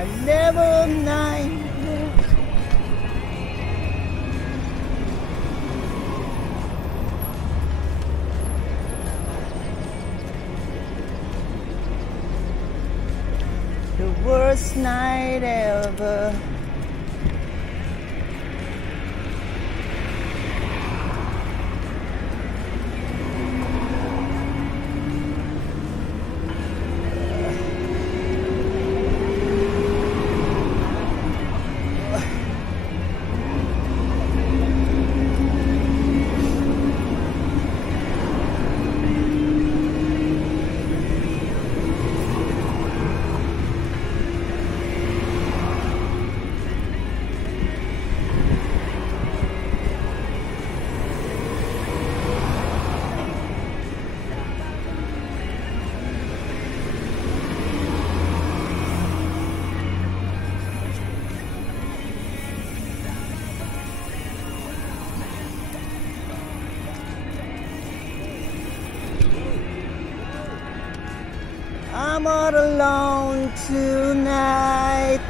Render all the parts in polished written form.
I never night. The worst night ever. I'm all alone tonight.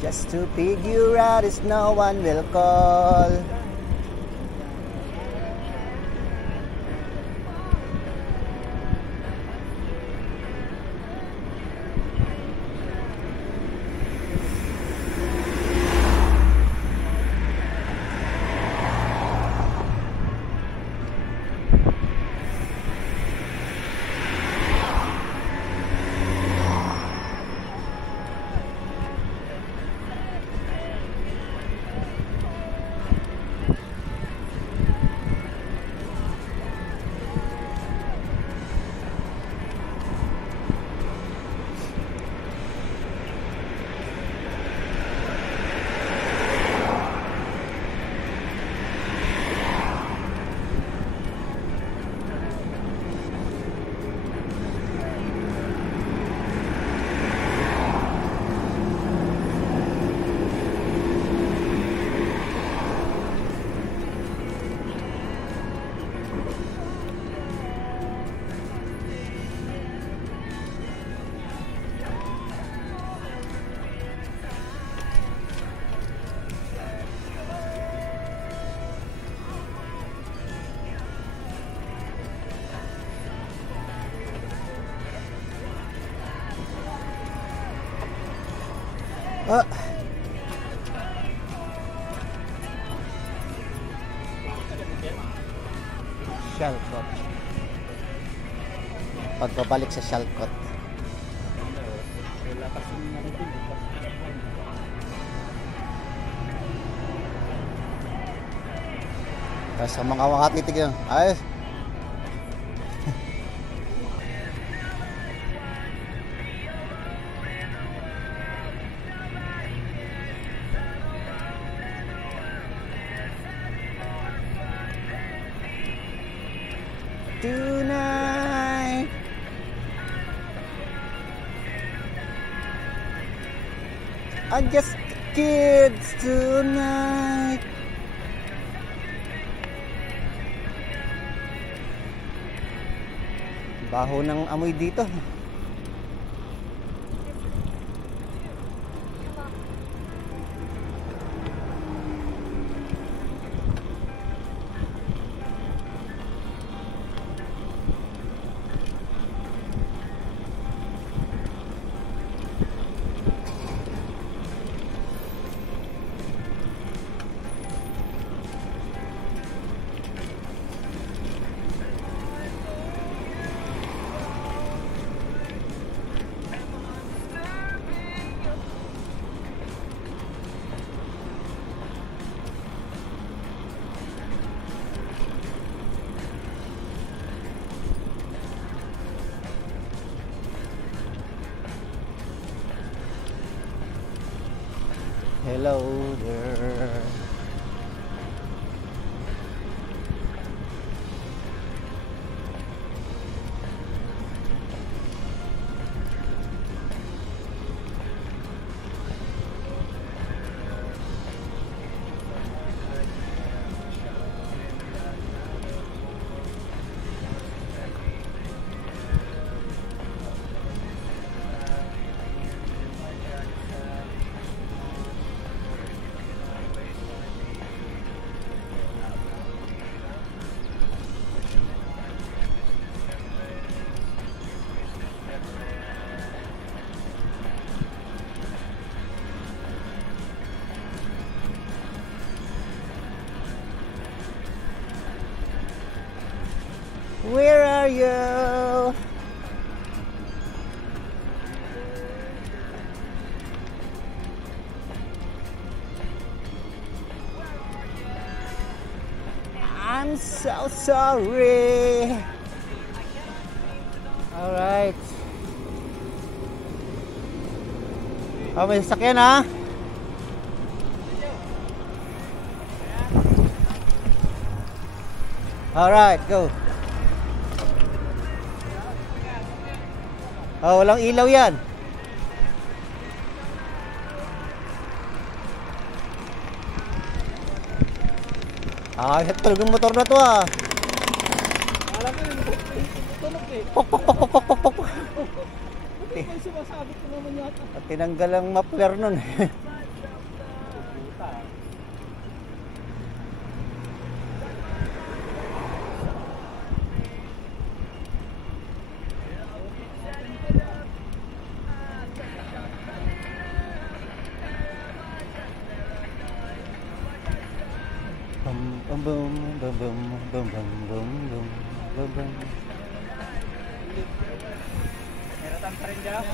Just to figure out if no one will call. Shalcott. Pagbabalik sa Shalcott. Sa mga makatitig yun. Ayos. Tonight I'm just kids tonight. Baho ng amoy dito. hello there. Where are you? I'm so sorry. All right. Oh, may sasakyan ha. All right, go. Oh, walang ilaw yan. Ah, tulog yung motor na to ah. Alam ko yung tunog eh. Pok, pok, pok, pok, pok, pok, pok. May sumasabit ko naman yata. At tinanggal ang muffler nun. Bum bum bum bum bum bum bum bum bum bum. Meratan pa rin dyan.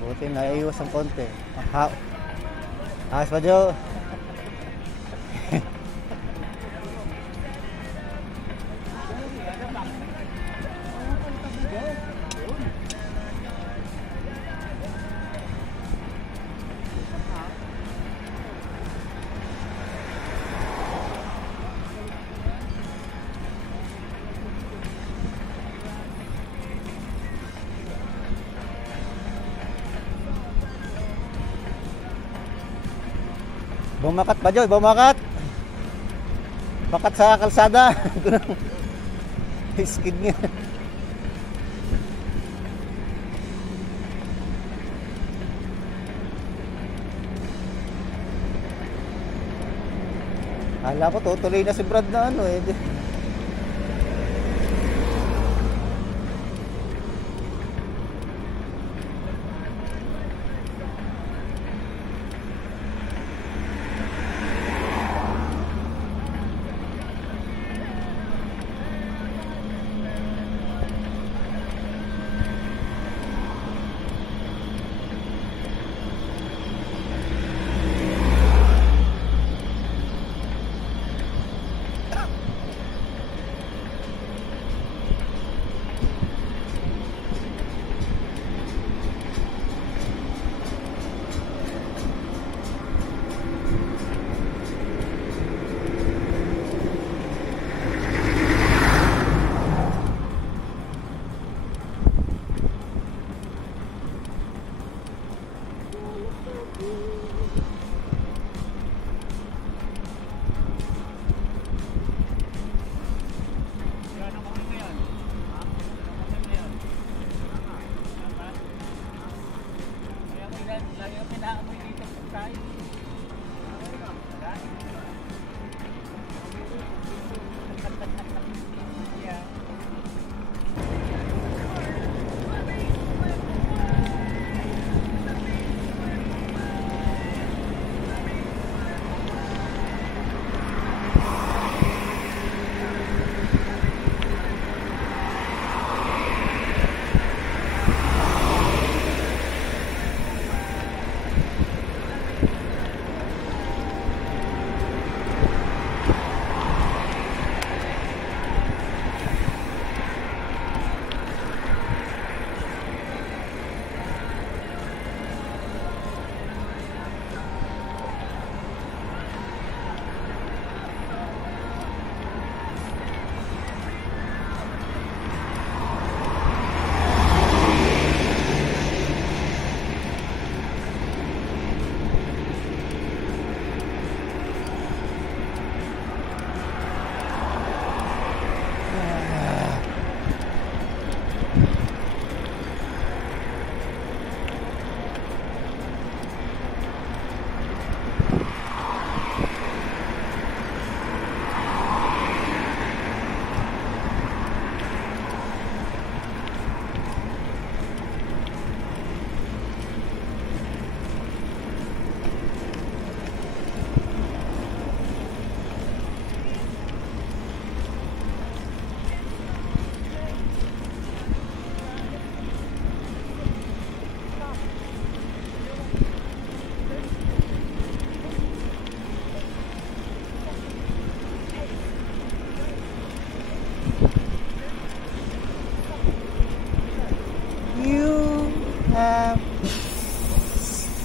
Buti naiiwas ang konti. Ayos pa, Joe. Bumakat ba, Joy? Bumakat. Bakat sa kalsada. Skid niya. Hala ko tutuloy na si Brad na ano eh.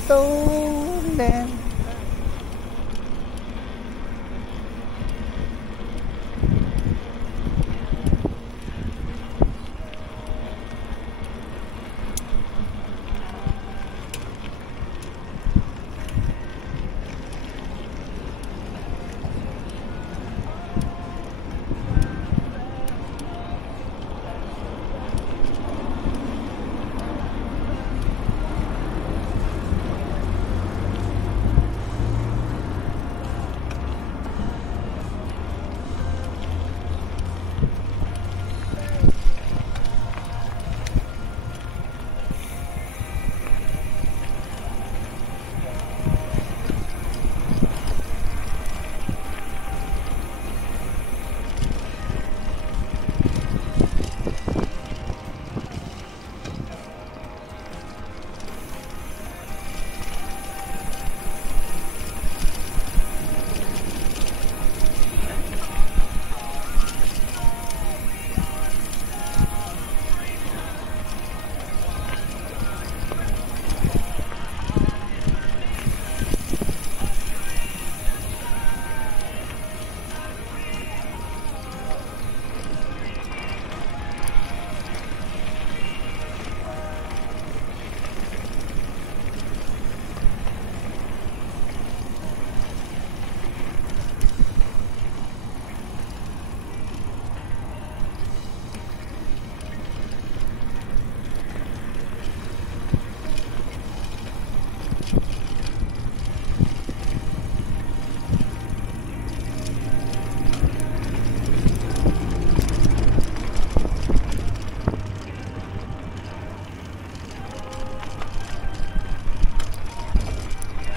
stolen.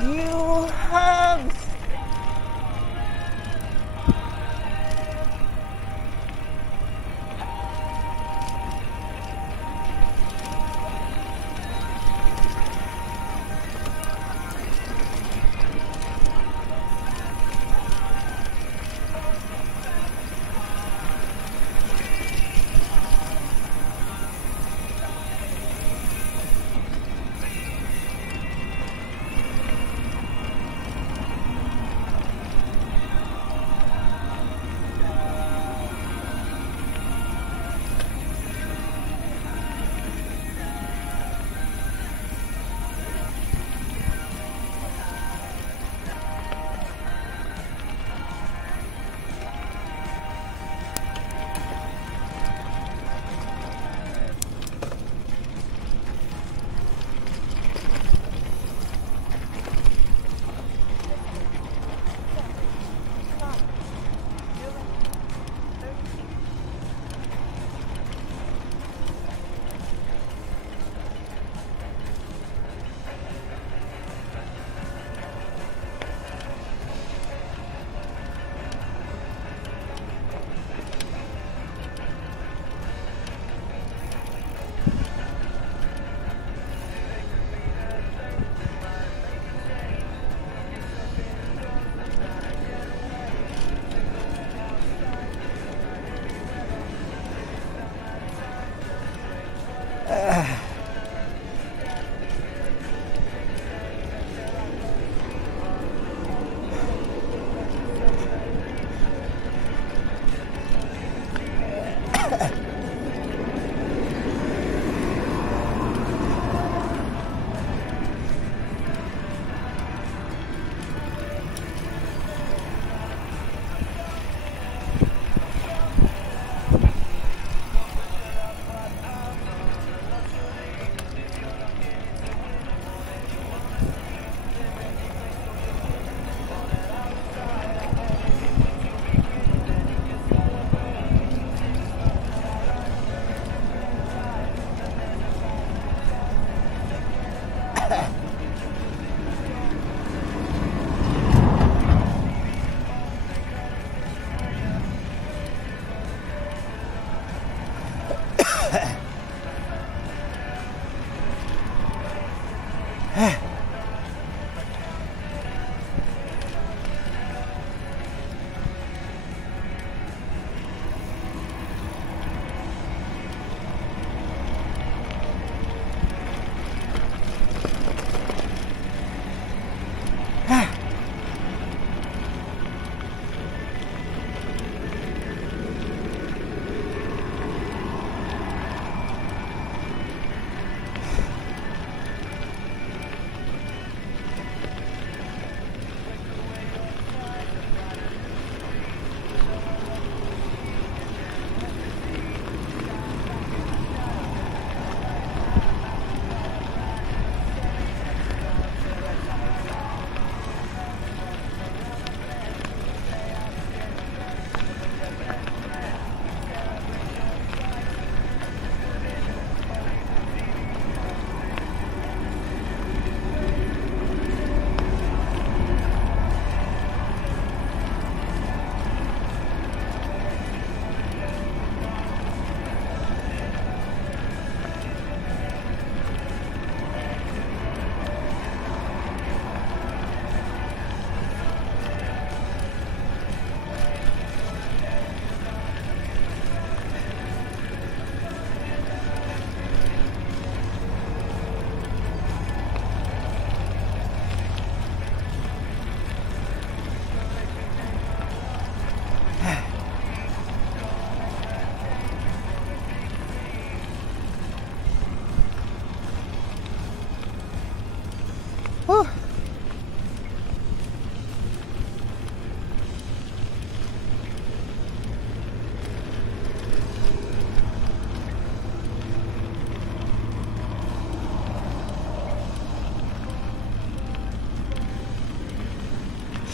You have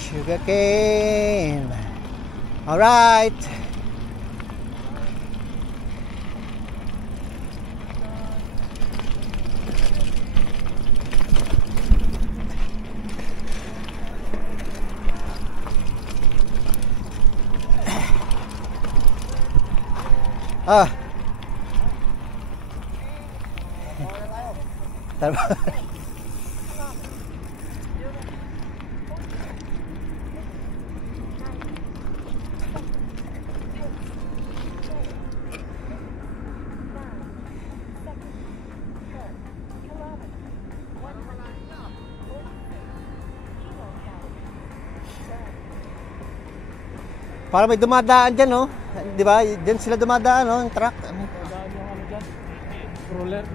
Sugarcane. All right. Ah. Tara. Para may dumadaan dyan, no? Di ba? Diyan sila dumadaan, no? Yung truck. Daan yung ano dyan. Roller.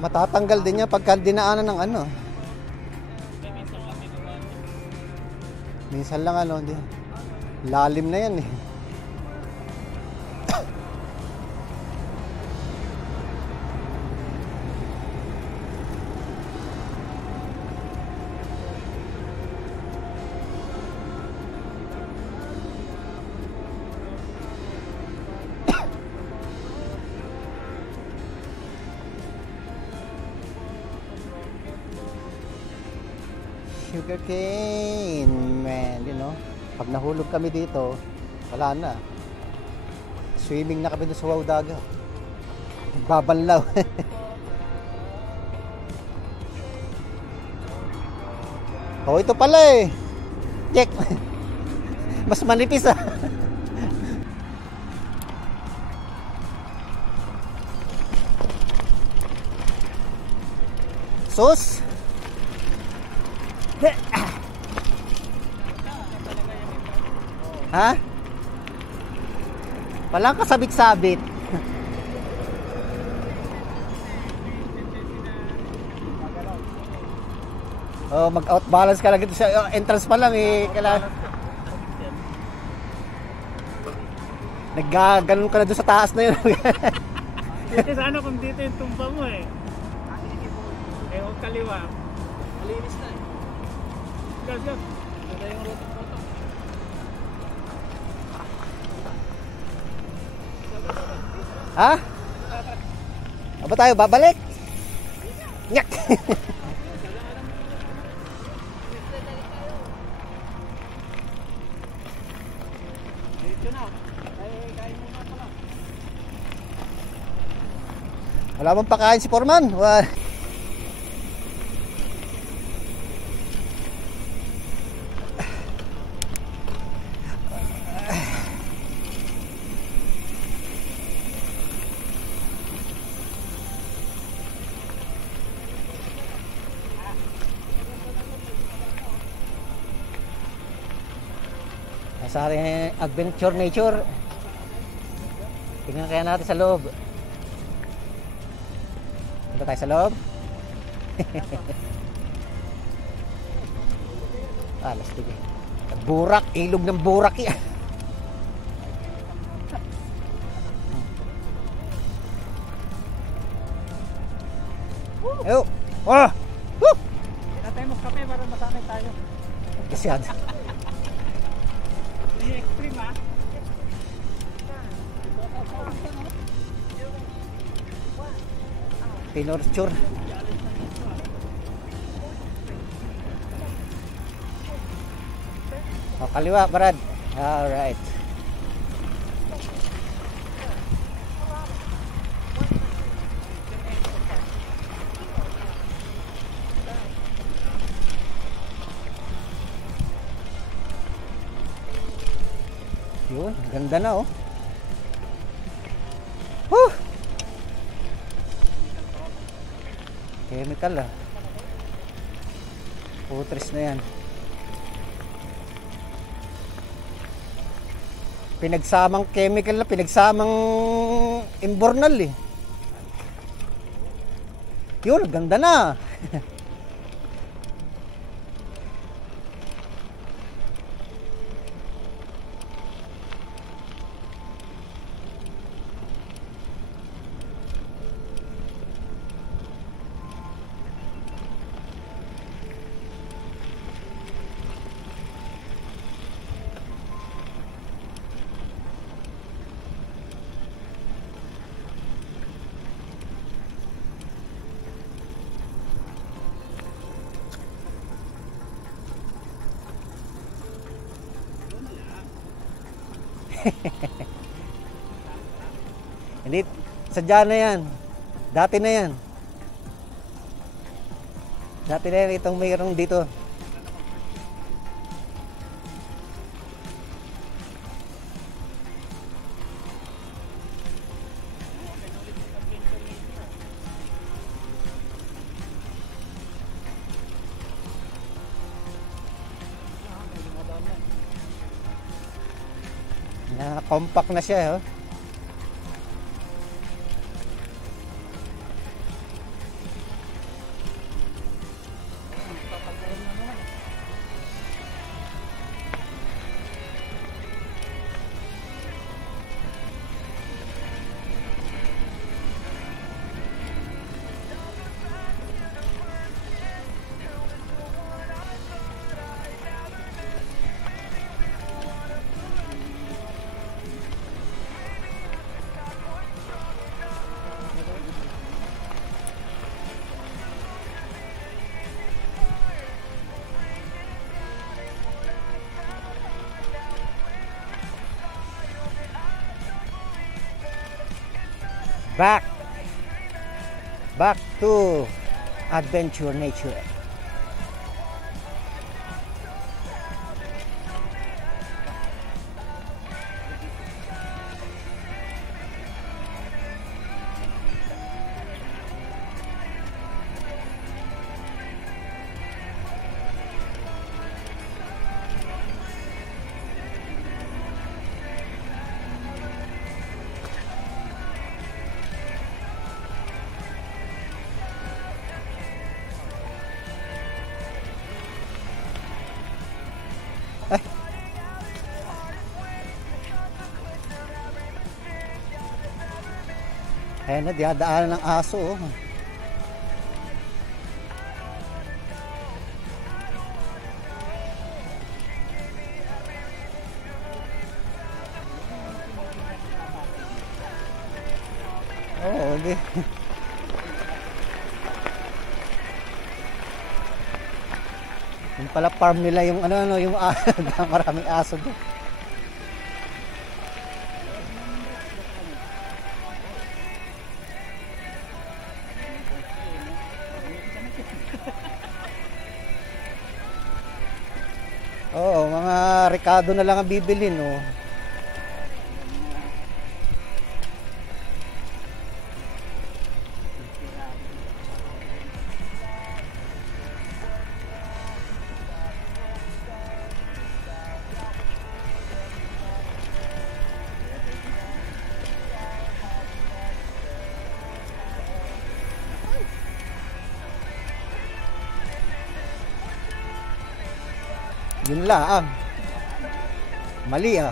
Matatanggal din yan pagka dinaanan ng ano. Minsan lang ano, hindi. Lalim na yan eh. Sugarcane, man, you know. Pag nahulog kami dito, wala na. Swimming na kami doon sa Waudaga. Babanlaw. Oh, ito pala eh. Check. Mas manipis ah. Sus. Ha? Walang kasabit-sabit. Oh, mag-out balance ka lang dito sa entrance pa lang eh. Kailangan naggaganon ka na doon sa taas na yun. Dito sa ano kung dito yung tumba mo eh. Eh, o kaliwa. Malinis na eh. Gas. Ganda yung rotok. Ha? Aba tayo babalik? Nyak! Dito na. Kain muna pala. Wala bang pakain si Foreman? Sa ating adventure nature. Tingnan kaya natin sa loob. Punta tayo sa loob. Lastig eh. Burak, ilog ng burak yan. Ayo. Oh! Woo! Kaya tayo mas kape para masanay tayo. Kasi yan. Hindi extreme ah. Tinorture. Oh, kaliwa, Brad. Alright. Yun, ganda na oh. Woo! Chemical ah. Putres na yan. Pinagsamang chemical na, pinagsamang imbornal eh. Yun, ganda na. Hindi, sadya na yan. Dati na yan. Dati na yan itong mayroong dito. Na compact na siya, oh. Back to adventure nature. Ayan na, dinadaanan ng aso, oh. Oo, hindi. Yung pala farm nila yung yung maraming aso doon. Oo, mga rekado na lang ang bibilin, no. Yun lang. Mali, ah.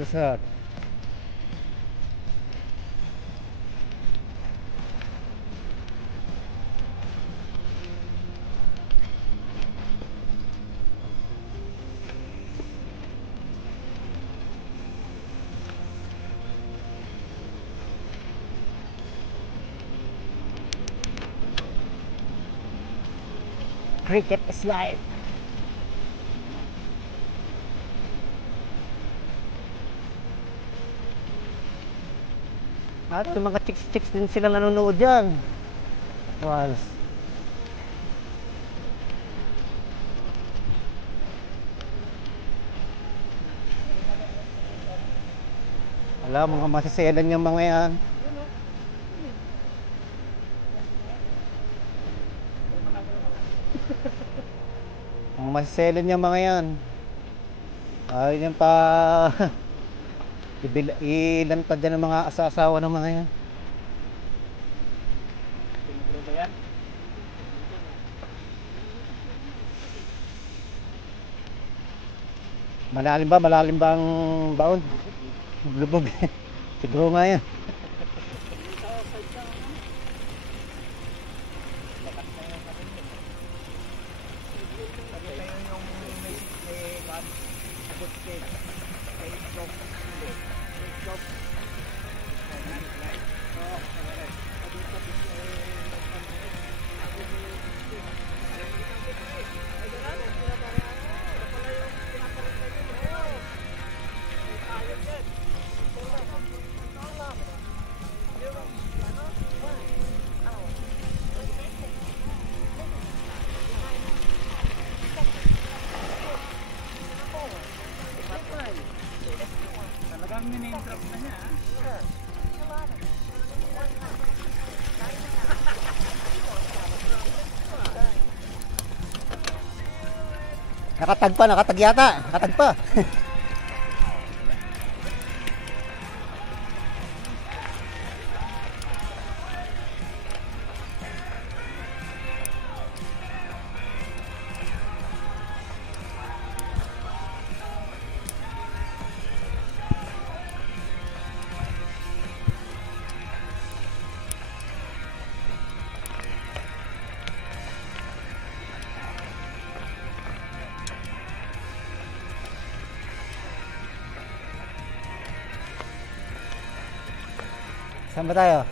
Ito sa cricket slide. At yung mga chicks din sila nanonood dyan. Once. Alam, mga masiselan yung mga yan. Mga masiselan yung mga yan. Ay, yan pa. Ilantad yan ng mga asawa ng mga yan. Tinigro ba yan? Malalim ba ang baon? Lubog. Siguro nga yan. Talagang miname drop na niya. Nakatag yata. Nakatag pa. Saan ba tayo?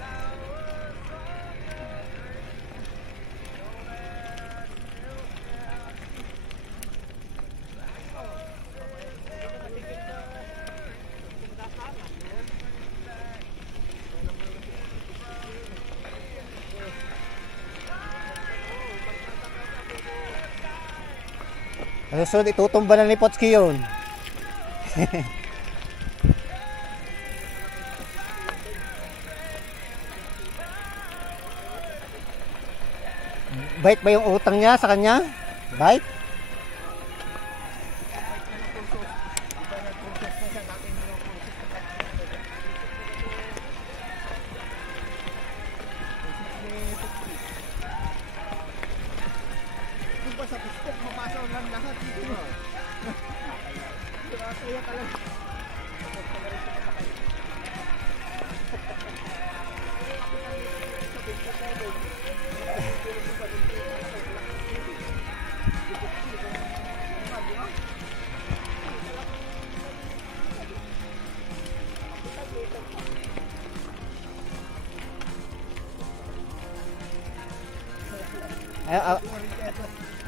Susunod, itutumba na ni Potski yun. Bait ba yung utang niya sa kanya? Bait?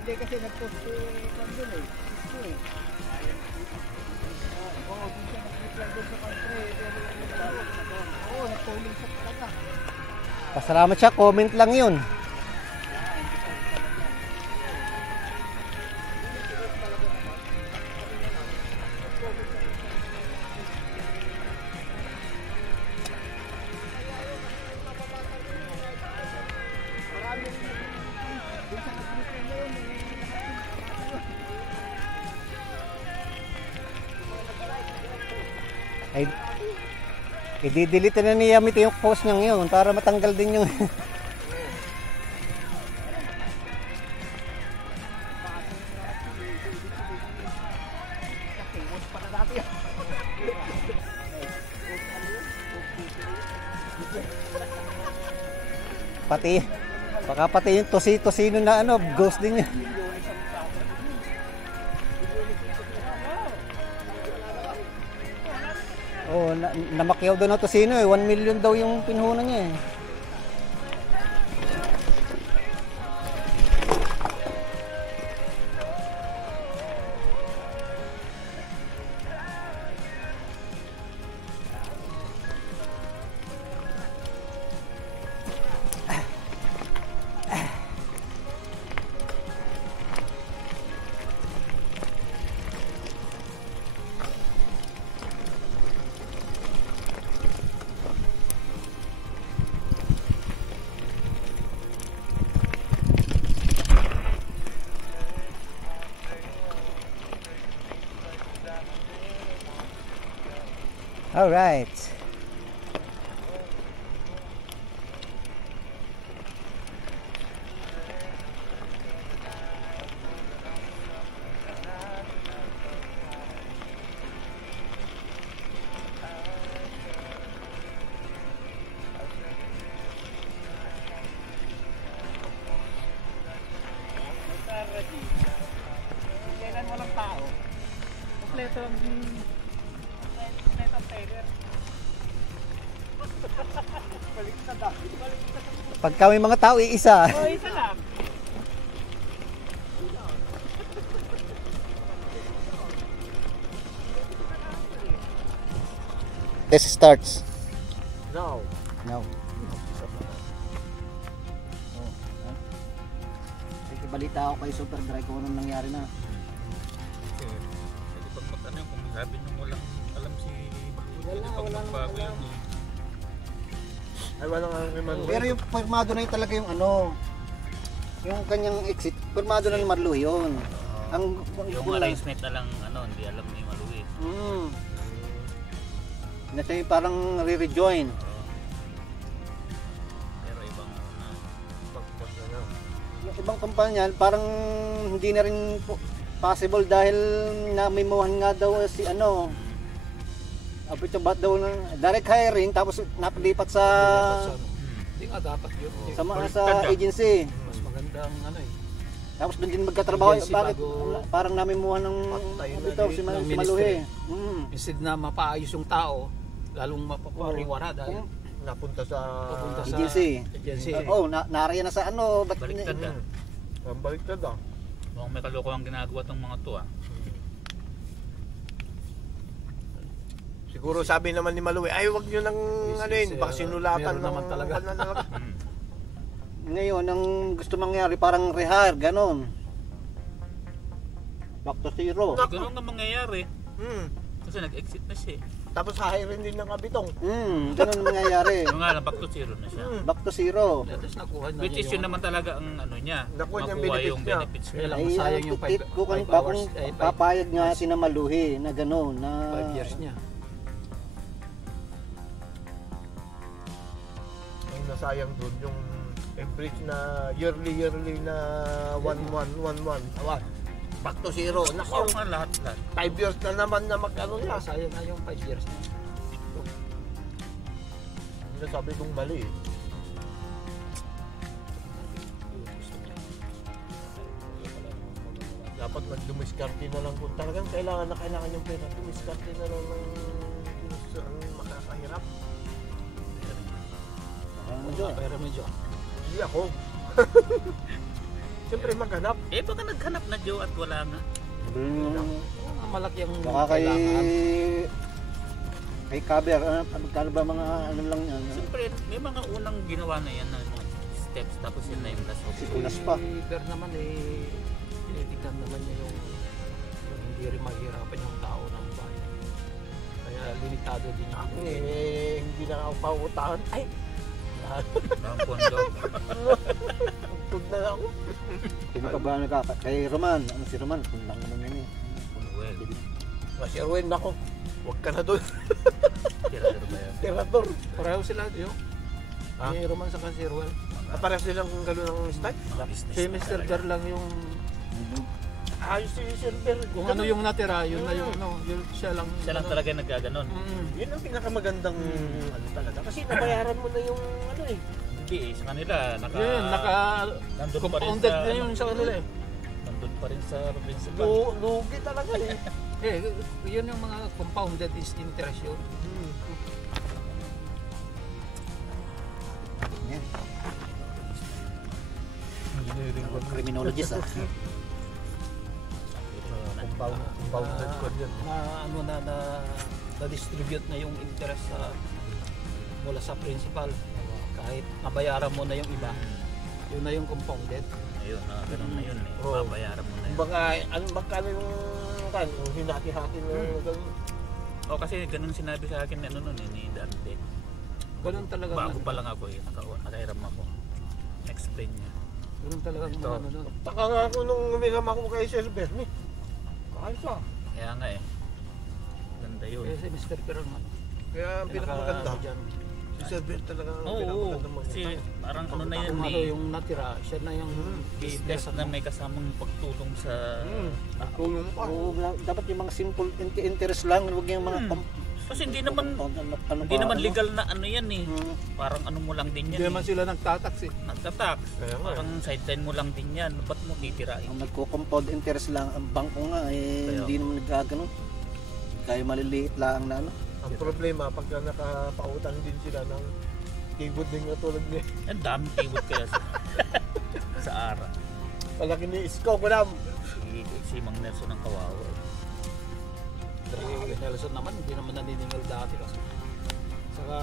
Hindi kasi nag-post ko doon eh. Oo, di siya nag-reply doon sa country. Oo, nag-polling siya talaga. Pasalamat siya, comment lang yun. Ay, i-delete na ni Yamit yung post niyang yun para matanggal din yung Baka pati yung tosino na ano, ghost din yun. Oh, namakyaw daw ng tosino eh. 1 million daw yung pinuhunan niya eh. All right. Kailan walang tao? Kompleto ang trailer. Baliktad ah. Pagka may mga tao, iisa. Oh, isa lang. Test starts. No. Now. Balita ako kay Super Dry kung anong nangyari na. Hindi pag mag-ano kung sabi nyo walang alam si Bakuya, pag magbago yun eh. Ay walang alam. Pero yung firmado na yun talaga yung ano, yung kanyang exit, firmado na ni Marlo yun. Yung arrangement na lang, ano, hindi alam ni Maluwi. Na siya yung parang re-rejoin. Pero ibang Yung ibang kumpanya, parang hindi na rin possible dahil namimuhan nga daw si ano, abot yung daw ng direct hiring tapos napalipat sa Hindi nga dapat yun. sa agency. Mas magandang ano eh. Tapos doon din magkatrabaho. Agency Bakit bago parang namimuhan ng patay na ito, si ng Maluhi. ministry. Instead Instead na mapaayos yung tao, lalong mapapariwara dahil napunta sa agency. agency. Oh, nariyan na sa ano. baliktad ah. ang baliktad ah. Mukhang may kalokohan ginagawa tong mga to ah. Siguro sabi naman ni Maluwi, ay wag nyo nang ano yun, baka sinulatan meron naman talaga. Ngayon, ang gusto mangyari parang rehire, ganon. Back to zero. Ganun nga mangyayari. Kasi nag-exit na siya eh. Tapos hahirin din ng kabitong. Ganon mangyayari. Yung nga lang, back to zero na siya. Back to zero. At least nakuha na Which niya is yun naman talaga ang ano niya. Nakuha niya yung Makuha benefits yung niya. benefits Kaya niya. lang Ay, sayang yung 5 ko kung papayag nga si na Maluhi na ganon. Na 5 years niya. Ang nasayang doon yung average na yearly na 1-1-1-1. Awan. Back to zero. Oo Nako, nga lahat. 5 years na naman na mag-ano niya. Sayang na yung 5 years niya. Nasabi kong mali eh. Dapat mag-dumiskarte na lang kung talagang kailangan yung pera. Dumiskarte na lang ng ang makakahirap. Pero medyo. Hindi ako. Siyempre maghanap. Eh baka naghanap na Joe at wala nga. Malaki ang baka kay kailangan. cover, magkano ba mga ano lang yan? Siyempre may mga unang ginawa na yan na mga steps tapos yun na yung last option. Unas pa. Si Per naman eh, tinitignan naman niya yung hindi rin mahirapan yung tao ng bayan. Kaya limitado din yung Hindi na ako pauutahan. Ay! Ang pondo. Tug na lang ako. Sino ka ba kay Roman? Ano si Roman? Kung lang naman yan eh. Well, Mas Erwin ako. Huwag ka na doon. tirador ba yan? Tirador. pareho sila yun. Ha? May Roman sa Kansirwell. Parehas nilang gano'n ang style. Mga business Si Mr. Gar lang yung Ayos si Silver. kung ano yung natira, yun na yung ano, yun, siya lang. Siya lang talaga nagaganon. Mm. Yun ang pinakamagandang ano talaga. Kasi nabayaran mo na yung ano eh. BA sa kanila. Yun, Nandun pa rin compounded sa... na yun sa kanila eh. Nandun pa rin sa principal. Lugi talaga eh. Yun yung mga compounded is interest yun. Yan. Engineering ko. Criminologist ah. Compounded ko yan. Na distribute na yung interest sa mula sa principal. Kahit nabayaran mo na yung iba, yun na yung compounded. Ayun, ganun na yun eh. Oo. Babayaran mo na yun. Baka, magkano yung hinati-hati na ganun. Kasi ganun sinabi sa akin ni Dante. Ganun talaga. Bago pa lang ako eh, nakairam ako. Explain niya. Ganun talaga ang mga ano nun. Taka nga ako nung umiram ako kay Sir Bernie. Ayos ah. Kaya nga eh. Ganda yun. Kaya si Mr. Pero nga. Kaya ang pinakamaganda. dyan. Si Sir Bernie talaga ang Oo, pinakamaganda kasi maganda. parang ano na yan Kung ano eh. yung natira, siya na yung Business na may kasamang pagtulong sa... Tulong pa. Oo, dapat yung mga simple interest lang, huwag yung mga Kasi hindi naman ano hindi naman legal na ano yan eh. Hmm. Parang ano mo lang din Hindi yan naman eh. sila nagtatax eh. Nagtatax. Kaya nga Parang sideline mo lang din yan. Ba't mo titirain? Ang nagko-compound interest lang ang bangko nga hindi naman nagkagano. Kaya maliliit lang na ano. ang problema pagka nakapautang din sila ng keyboard din nga tulad niya. Ang daming tibot kaya sa ara. Palaki ni Isko ko lang. Si Mang Nelson ang kawawa. Pero Nelson naman, hindi naman naniningil dati kasi. Saka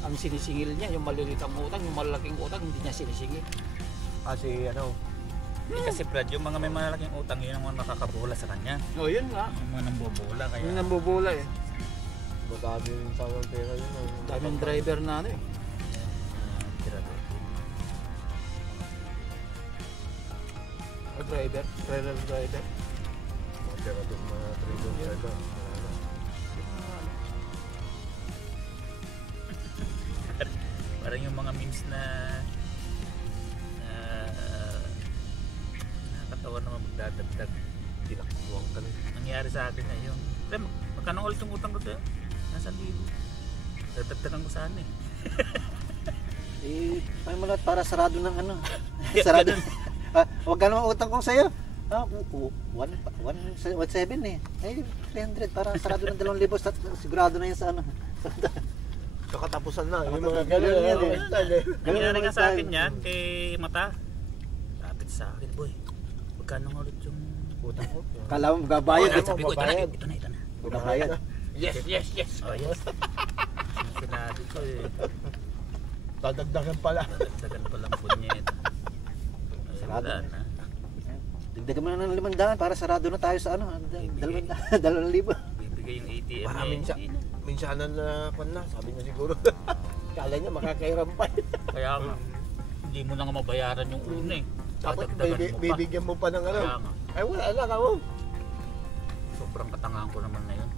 ang sinisingil niya, yung maliliit ang utang, yung malalaking utang, hindi niya sinisingil. Kasi ano, Kasi Brad, yung mga may malaking utang yun ang mga nakakabola sa kanya. O yun nga. Yung mga nambobola kaya. Yun ang bubula eh. madami rin sa mga pera yun. Daming driver na ano eh. O driver, trailer driver. Mga pera doon mga trader driver. Parang yung mga memes na nakakatawa naman magdadagdag. Tinakbuhan ka rin. Nangyari sa akin ngayon. Pre, magkano ulit yung utang ko sa'yo? Nasa 1,000. Dadagdagan ko saan eh. Ay mo lahat para sarado ng ano. Sarado. Wag ka naman utang ko sa'yo. 1.7 eh. Ay 300 para sarado ng 2,000. Sigurado na yan sa ano. So katapusan na. Yung Katapusan. mga gano'n Ganun yan eh. Nangyari nga sa tayo. akin yan kay Mata. Lapit sa akin, boy. Magkano nga ulit yung Utang ko. Kala mo magabayad. Oh, sabi ko, ito na, babayad. ito na, ito na. Magabayad. Yes, yes, yes. Oh, yes. Sinabi ko eh. Dadagdagan pala. Dagdagan pa lang po niya ito. Sarado. Wala na. Dagdagan mo na ng 500 para sarado na tayo sa ano. 2,000. Bibigay yung ATM Baka niya. minsanan na pan na. Sabi niya siguro. Kala niya makakairam pa. Kaya nga, hindi mo na nga mabayaran yung una eh. Tapos Dadagdagan mo pa. bibigyan mo pa ng ano. Kaya nga, Ay wala na ka mo. sobrang katangahan ko naman na yun.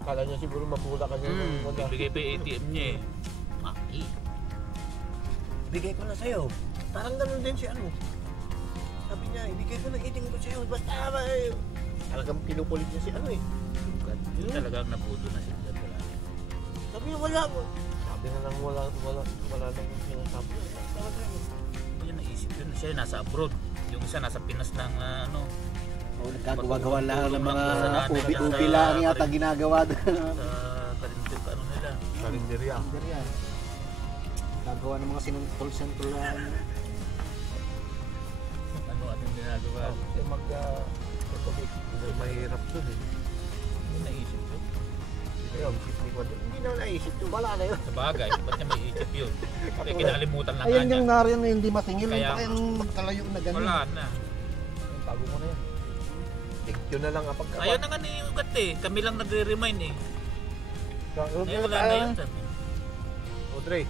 Kala niya siguro mapula ka niya. Bibigay pa yung ATM niya eh. Maki. Bigay ko na sa'yo. Parang ganun din si ano. Sabi niya, ibigay ko na iting ko sa'yo. Basta eh. Talagang pinupulit niya si ano eh. Yun talagang naputo na siya. Wala. Sabi niya wala mo. Sabi na lang wala nang sinasabi. Talaga yun. Hindi niya naisip yun. Siya yung nasa abroad. Yung isa nasa Pinas ng ano. Nagkagawa-gawa lang ng mga Sa ubi-ubi lang yata ginagawa doon. Sa karindip ano nila. Karinderya. Gagawa ng mga sinutol-sentol na ano. Ano ginagawa. Kasi Mahirap dun eh. Hindi naisip yun. Ayun, hindi na naisip yun. Wala na yun. Sa bagay, ba't niya may isip yun? Kaya kinalimutan lang Ayun kanya. yung nariyan na hindi matingil. Kaya- Kaya magkalayo na ganun. Wala na. tago mo na yan. Thank you na lang kapag Ayaw na nga ni Ugat eh. Kami lang nagre-remind eh. Eh wala na yun. sabi. Audrey,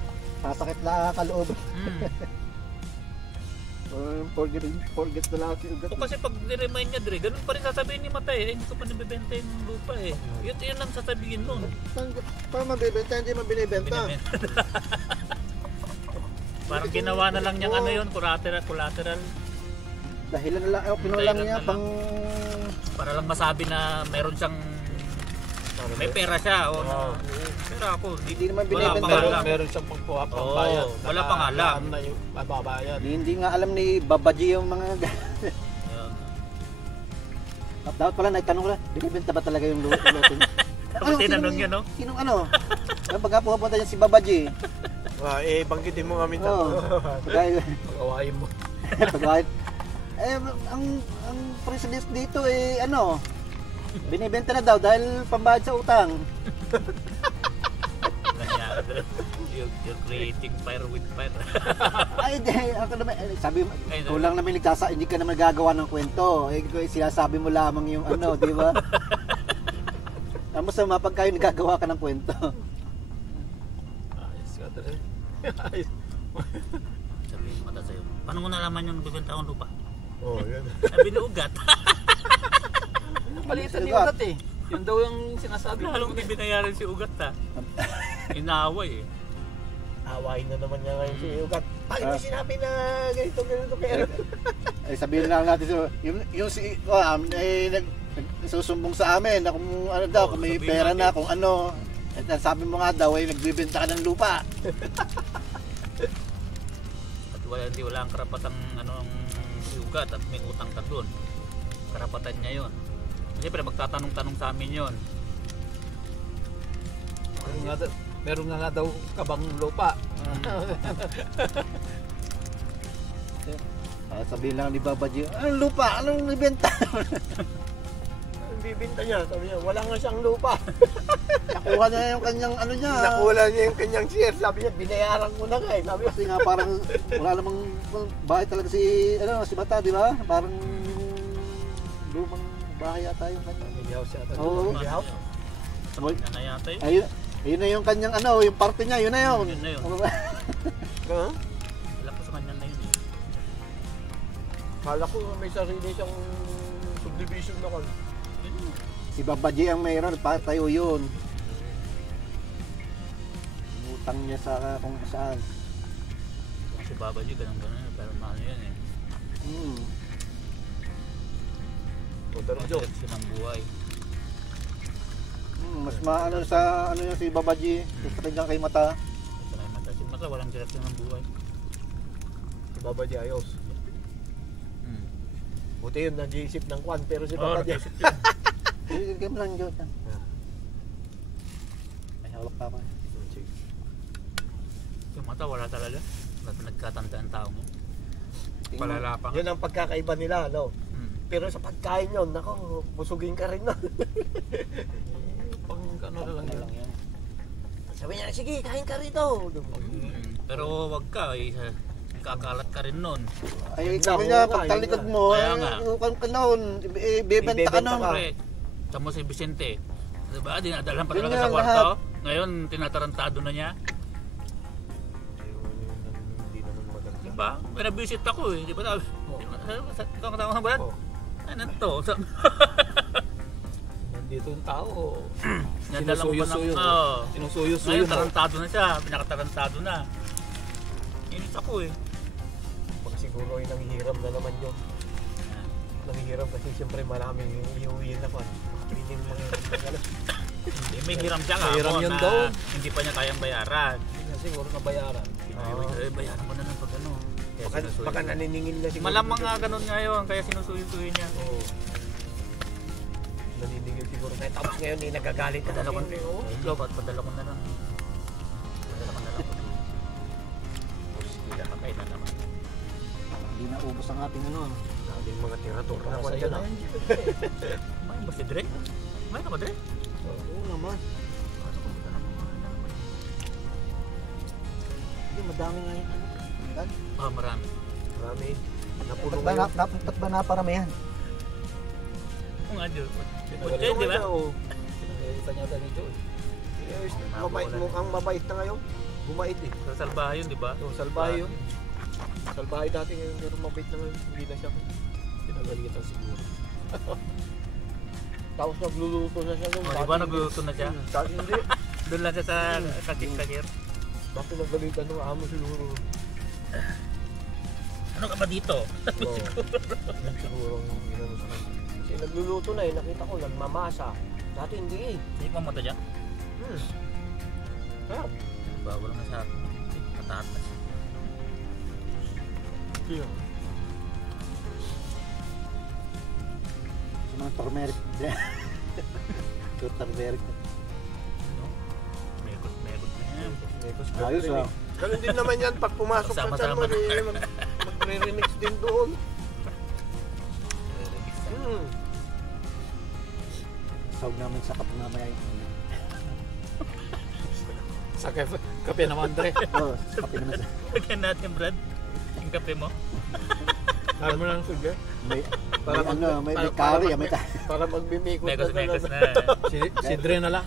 Sasakit lang kaloob. Forget na lang si Ugat. O kasi pag ni-remind niya Dre, ganun pa rin sasabihin ni Matay eh. Hindi ko pa nabibenta yung lupa eh. Yun lang sasabihin nun. Paano mabibenta? Hindi mo binibenta. Binibenta. Parang ginawa na lang niyang ano yun, collateral. Dahilan na lang, pinulang Dahilan niya na lang. pang... Para lang masabi na meron siyang May pera siya. O, Oo. pero ako, Hindi naman wala binibenta. pang Meron, alam. meron siyang pagkuha pang Oo, bayad. wala pang alam. Na yung mababayad. Hindi nga alam ni Babaji yung mga... Yan. Dapat pala nagtanong ko lang, binibenta ba talaga yung luto niya? Tapos tinanong niya, no? Sinong ano? Pagka pupunta niya si Babaji, Banggitin mo kami oo. Pagka, Pag-awayin mo. pagka, ang president dito ano, binibenta na daw dahil pambayad sa utang. Nangyari. You're creating fire with fire. Ay, di, ako naman, sabi mo, Ay, kulang naman hindi ka naman gagawa ng kwento. Sinasabi mo lamang yung ano, di ba? Ang masama pag kayo nagagawa ka ng kwento. Ayos ka talaga. Ayos. Sabihin mata sa'yo. Paano mo nalaman yung nagbibenta akong lupa? Oh, yan. Sabi ni Ugat. Palitan ni Ugat eh. Yun daw yung sinasabi. Lalong hindi binayaran si Ugat ha. Inaaway eh. Awayin na naman niya ngayon si Ugat. Bakit mo sinabi na ganito kaya? Sabihin lang natin, yung si, nagsusumbong sa amin na kung ano daw, kung may sabihin pera natin. na, kung ano. At sabi mo nga daw, nagbibenta ka ng lupa. At wala ang karapatang anong si Ugat at may utang ka doon. Karapatan niya yun. Siyempre magtatanong-tanong sa amin yun. Meron nga daw kabang lupa. Sabihin lang ni Babaji, anong lupa? Anong ibenta? Ang bibinta niya, sabi niya, wala nga siyang lupa. Nakuha niya yung kanyang ano niya. Nakula niya yung kanyang share. Sabi niya, binayaran ko na nga eh. Sabi niya, Kasi nga parang wala namang bahay talaga si Bata, di ba? Parang lumang bahay ata yung kanya. Family house yata. Oo. Family house? Yan na yata yun. Ayun na yung kanyang ano, yung parte niya, yun na yun. Yun na yun. Huh? Wala ko sa kanya na yun eh. Kala ko may sarili siyang subdivision na kan. Si Babaji ang mayroon, patayo yun. Utang niya sa kung saan. Si Baba G, ganun-ganun. Pero mahal yan eh. Pero Joe, Direksyon ng buhay. Mas maano sa ano yung si Babaji, sa kanyang kay Mata. Ito na yung mata. Si Mata walang direksyon ng buhay. si Baba Di ayos. Buti yun, nag-iisip ng kwan, pero si Baba Di. nag-isip yun. Ibigay mo lang yun. May hawak pa ako. Yung Mata wala talaga. Wala nagkatanda ang tao mo. Palalapang. Yun ang pagkakaiba nila, no? Hmm. Pero sa pagkain yun, nako, busugin ka rin na. Pang ano na lang Lang yun. yan. Sabi niya, sige, kain ka rito. Pero wag ka kakalat ka rin nun. Ay, Yun sabi nga, niya, yun pag nga, talikod yun mo, Kaya nga. ukang ka noon, bibenta ka Ibebenta noon. ka. Siyempre, tamo si Vicente. Diba? Dinadalhan pa Yun talaga nga, sa kwarto. lahat. Ngayon, tinatarantado na niya. Hindi naman maganda. Diba? May na-visit ako eh. Diba? Ito ang tama ba? Oh. Ano to? Nandito yung tao. Nadalang ko ng... Sinusuyo-suyo. Oo. Sinusuyo-suyo Ngayon, mo. tarantado na siya. Pinakatarantado na. Inis ako eh. Baka siguro ay nanghihiram na naman yun. Nanghihiram kasi siyempre maraming iuwiin na kwan. Hindi mo Hindi, may hiram siya nga Hiram ako yun na daw. hindi pa niya kayang bayaran. Hindi na siguro nabayaran. Bayaran mo na ng pag ano. Kaya Baka, sinusuyo baka niya. naniningil na siguro. Malamang nga ganun ngayon, kaya sinusuyo-suyo niya. Oo. Naniningil siguro. Kaya tapos ngayon ay nagagalit na Padala ko, kasi. Oo. padala ko na lang. Padala ko na lang. Hindi patay na naman. Hindi na ubos ang ating ano. Daming mga tirator na kwan Masaya dyan. na ah. yan. Kumain ba si Dre? Kumain ka ba Dre? Oo naman. Hindi, madami nga yun. Ah, marami. Marami. Napuno Ba't ngayon. ba't ba naparamihan? Kung nga Diyos. Ano Kutse, di ba? Oo. Pinagalitan niya dahil ito. Yes, mabait, mukhang mabait na ngayon. Bumait eh. Sa salbahe yun, di ba? So, salbahe yun. Salbahe dati ngayon, pero mabait na ngayon. Hindi na siya. Pinagalitan siguro. Tapos nagluluto na siya. Oh, di ba nagluluto na siya? Dati hindi. Doon lang siya sa kakir-kakir. Bakit nagalitan ng amo siguro? Ano ka ba dito? Oo. Yun siguro ang inano sa kanya. Kasi nagluluto na eh. Nakita ko, nagmamasa. Dati hindi eh. Hindi ko mata dyan. Sarap. Bawal nga sa akin. Matatas. Yeah. Sa mga turmeric. Turmeric. Mekot na yan. Ayos ah. Ganun din naman yan pag pumasok sa chan mo, Sama-sama. magre-remix din doon. Sawag namin sa kapag mamaya yun. Sa kape naman, Dre. Oo, sa kape naman sa... Lagyan natin, Brad. Yung kape mo. Alam mo lang sugar. May Para ano, may curry, may curry. Para magbimikot Mekos na. Si Dre na lang.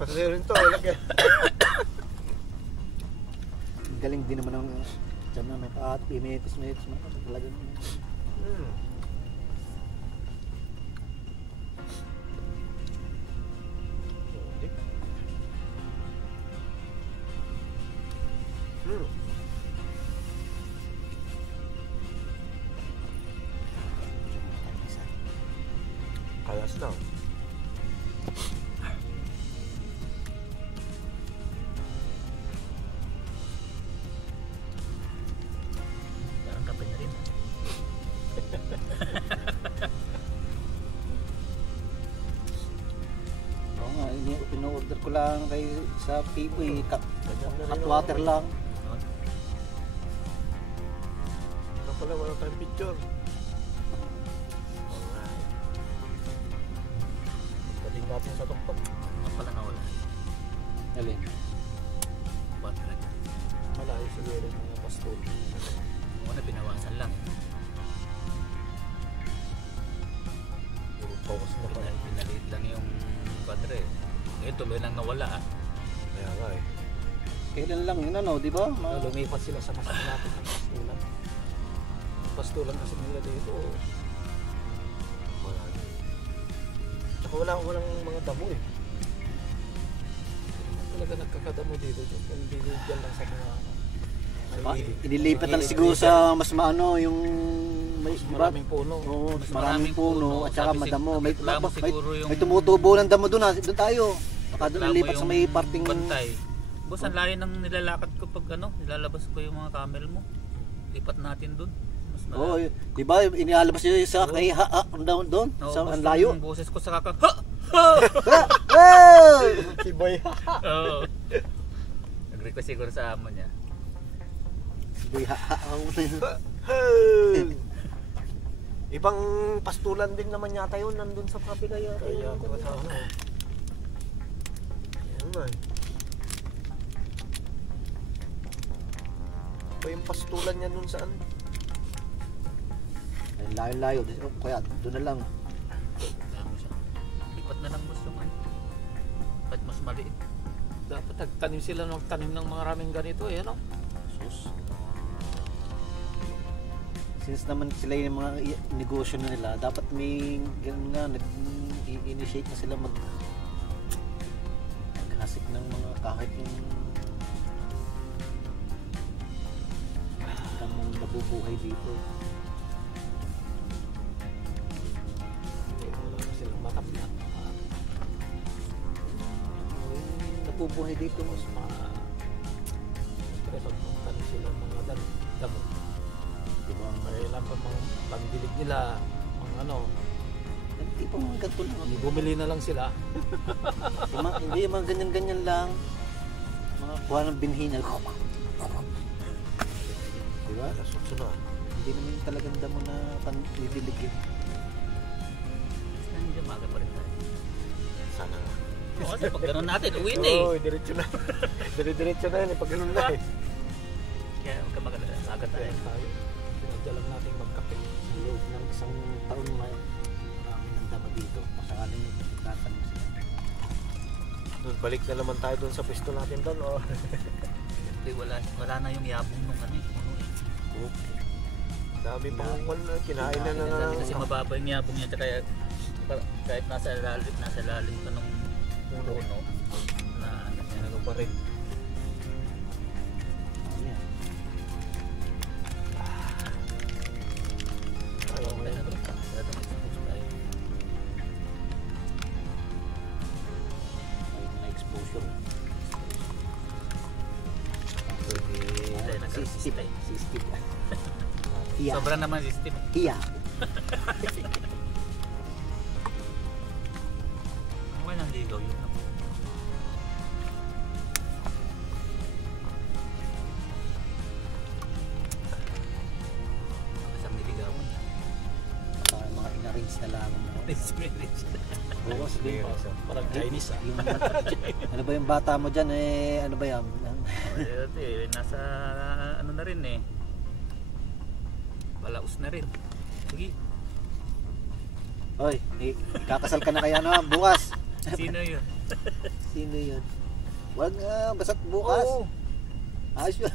Pati rin to, lagyan. Galing din naman ng dyan na, at imitos mo. Talagang Kalas na. Parang kape na rin. oo nga, in-order ko lang kay sa Pipo hot water lang. Ano pala, wala tayong picture. Alright. Dating natin sa tuktok. Ano pala nawala? Alin? Ba't rin? Malayo siguro yung mga pastol. Una pinawasan lang. Puro focus na pala. Pinaliit lang yung padre. Ngayon tuloy lang nawala ah. Kaya nga eh. Kailan lang yun ano, di ba? Lumipat sila sa mas malapit ng pastulan. Pastulan kasi nila dito. Wala. Tsaka walang mga damo eh. Talaga nagkakadamo dito. Hindi dyan lang sa mga Inilipat na siguro sa mas maano yung may maraming puno. Oo, Mas maraming puno at saka Sabi madamo. May reklamo siguro yung may tumutubo ng damo doon, doon tayo. Baka doon reklamo nilipat sa may yung parting bantay. Boss, ang layo ng nilalakad ko pag nilalabas ko yung mga camel mo. Lipat natin doon. Mas Oo, di ba inilalabas niyo sa kay doon sa ang layo. Yung boses ko sa kaka. Si Boy. Oo. Nag-request siguro sa amo niya. Boy, Ibang pastulan din naman yata yun, nandun sa kapila yata. Kaya ako sa ano. Ayan nga eh. Ito yung pastulan niya nun saan? layo-layo. Kaya doon na lang. Reklamo siya. Lipat na lang boss yung ano. Kahit mas maliit. Dapat nagtanim sila ng ng mga raming ganito eh, ano? Sus. Since naman sila yung mga negosyo na nila, dapat may ganun nga, nag-initiate na sila maghasik ng mga kahit yung tamang nabubuhay dito. Wala silang matapyan. Nabubuhay dito Mas pero pag magtanim sila ng mga damo. diba? May lang pa mga pandilig nila, mga ano, Hindi pa mga ganito lang. bumili na lang sila. Hindi mga ganyan-ganyan lang. Mga kuha ng binhi na. Diba? Nasukso na. Hindi naman talagang damo na pandidilig yun. Hindi umaga pa rin tayo. Sana nga. Oo, kasi pag ganun natin, uwi na eh. Oo, diretso na. Diretso na yun, pag ganun na eh. Kaya huwag ka maganda. Agad tayo. Tayo, pinadya lang natin magkape. Sa loob ng isang taon marami ng damo dito. Masakaling tatanim sila. Doon, balik na naman tayo doon sa pwesto natin doon. Oh. Hindi, wala na yung yabong nung ano eh. Puno eh. Dami pang kinain na na. Kasi mababa yung yabong niya. Kaya kahit nasa lalim pa nung puno na Ano pa rin. Ayan. Ayaw mo yan. Steve. Si Steve. Hiya. Sobra naman si Steve. Hiya. Okay nang ligaw yun. Isang niligawan. Baka mga in-arrange na lang. Bukas din. Parang Chinese ah. Yung, ano ba yung bata mo dyan eh, ano ba yan? Nasa ano na rin eh. Palaos na rin. Sige. Hoy, ikakasal ka na kaya na bukas. Sino yun? Sino yun? Wag nga, basta't bukas. Oo. Ayos yun.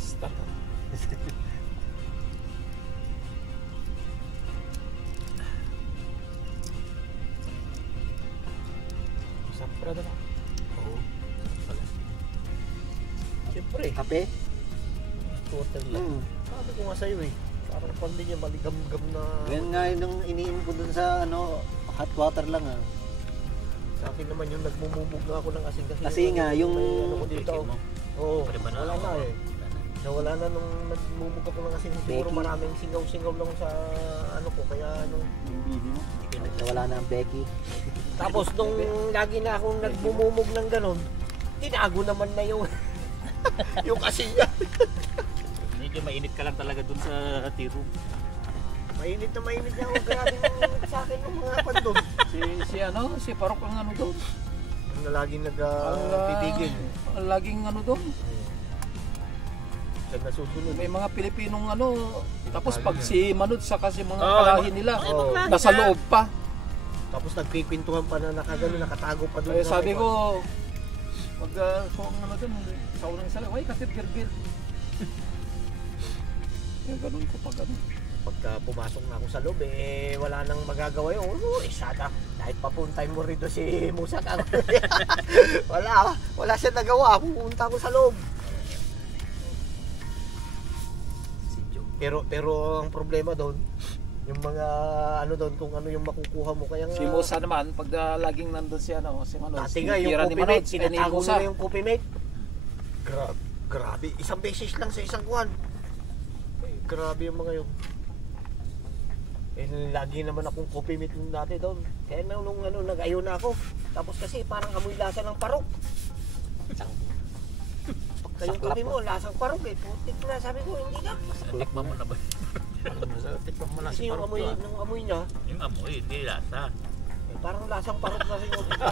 Stop. Sampra na. Oo. Siyempre, Kape? water lang. Sabi ko nga sa'yo eh. Parang pandi niya maligam-gam na... Yan nga yung iniinom ko dun sa ano, hot water lang ah. Sa akin naman yung nagmumubog na ako ng asin kasi... Kasi nga, yung- may ano ko dito. Becky mo. Oo, Pwede ba na? wala na eh. Nawala na nung nagmumug ako ng asin. Siguro Becky. maraming singaw-singaw lang sa ano ko. Kaya ano... Nawala na ang Becky. Tapos nung lagi na akong nagmumumog ng ganon, tinago naman na yung... yung asin niya. Medyo mainit ka lang talaga dun sa tea room. Mainit na ako. Grabe yung sa akin ng mga pandon. Si Parok ang ano doon. Ang laging nagpipigil. Ang laging ano doon. Diyan nasusunod. May mga Pilipinong ano, tapos pag si Manod sa kasi mga Oo, kalahin nila, Oo. nasa loob pa. Tapos nagpipintuhan pa na nakagano, nakatago pa doon. Kaya sabi ko, pag kung ano doon, sa unang sala, ay kasi bir-bir. Kaya ganun ko pag ano. Pagka pumasok na ako sa loob, wala nang magagawa yun. Sada, kahit papuntay mo rito si Musa ka. wala siya nagawa. Pupunta ako sa loob. Si Joe. Pero ang problema doon, yung mga ano doon, kung ano yung makukuha mo. Kaya nga, Si Musa naman, pag laging nandun si ano, si Manod, dati nga yung tira ni coffee Manod, mate, si sinatago Musa. nila yung coffee mate. Grabe, isang beses lang sa isang kuwan. Grabe yung mga yun. Lagi naman akong coffee mate nung dati doon. Kaya nung nag-ayo na ako. Tapos kasi parang amoy lasa ng parok. Pagka yung coffee mo, lasang parok eh. Putik na, sabi ko, hindi na. Tikman mo na ba? Tikman mo na Kasi si yung Parok amoy, yan. nung amoy niya, Yung amoy, hindi lasa. parang lasang parok na rin yung na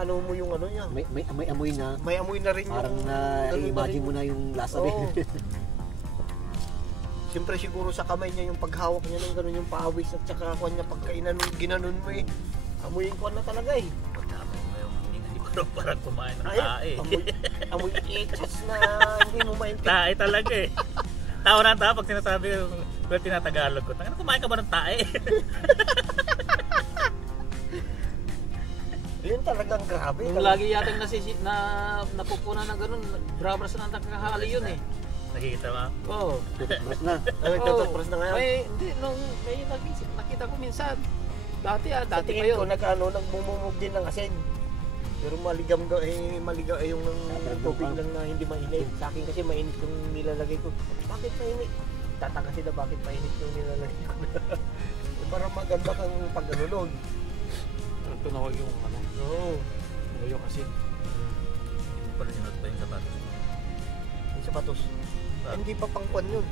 ano mo yung ano niya. May amoy na. May amoy na rin Parang yung... na-imagine mo na yung lasa Oo. rin. Siyempre siguro sa kamay niya yung paghawak niya ng gano'n yung pawis at saka kuwan niya pagka ginanon mo eh. Amoy yung kuwan na talaga eh. Pagkama mo yung hindi ko parang kumain ng Ay, tae. amoy echas na hindi mo maintindihan. Tae talaga eh. Tawa na tawa pag sinasabi ko, well, tinatagalog ko. Tangina, kumain ka ba ng tae? Yun talagang grabe. Yung lagi yating napupunan ng ganun, brabras na nakakahali yun eh. Nakikita mo? Oo. Tutupras na. Ay, nagtatapos na ngayon. Hindi, may nakita ko minsan. Dati Sa pa tingin ko yun. nagmumumog din ng asin. Pero maligaw yung tubig lang na hindi mainit. Sa akin kasi mainit yung nilalagay ko. Bakit mainit? Tataka sila bakit mainit yung nilalagay ko. Parang maganda kang pag-ano doon. Tunawag yung ano, Oo. yung asin. Pala sinot pa yung sapatos. Yung sapatos. Hindi pa pangkwan yun.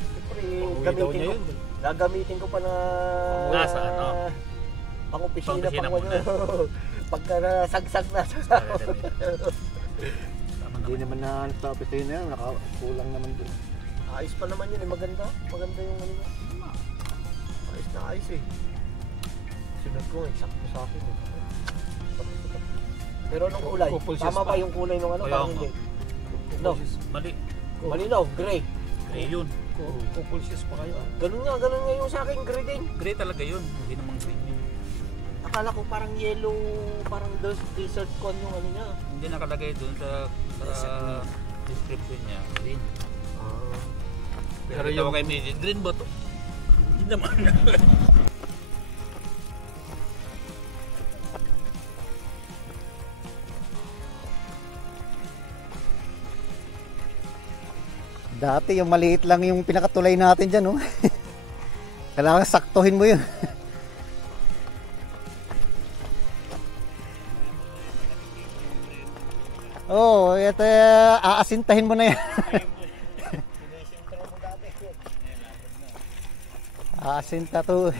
Siyempre, Pauwi daw gamitin niya ko. yun. Gagamitin ko pa na... Nasa ano? Pang-opisina, Pang-opisina pang-kwan muna. yun. Pagka nasagsag na sa Tama Hindi naman. naman na tapos yun na yan. Nakakulang naman doon. ayos pa naman yun eh. Maganda. Maganda yung ano niya. Ayos na ayos eh. Sunod ko, eksakto sa akin eh. Pero anong kulay? Couple shoes Tama ba pa. yung kulay ng ano? Kaya Parang ako. hindi. No. Mali. Malinaw, gray. Gray yun. Couple shoes pa kayo. Ganun nga yung sa akin, gray din. Gray talaga yun. Hindi naman green yun. Akala ko parang yellow, parang desert con yung ano niya. Hindi nakalagay dun sa description niya. Green. Pero yung kay Mrs. Green ba to? Hindi naman. Dati yung maliit lang yung pinakatulay natin dyan, no? Kailangan saktuhin mo yun. Oo, ito aasintahin mo na yan. Aasinta to.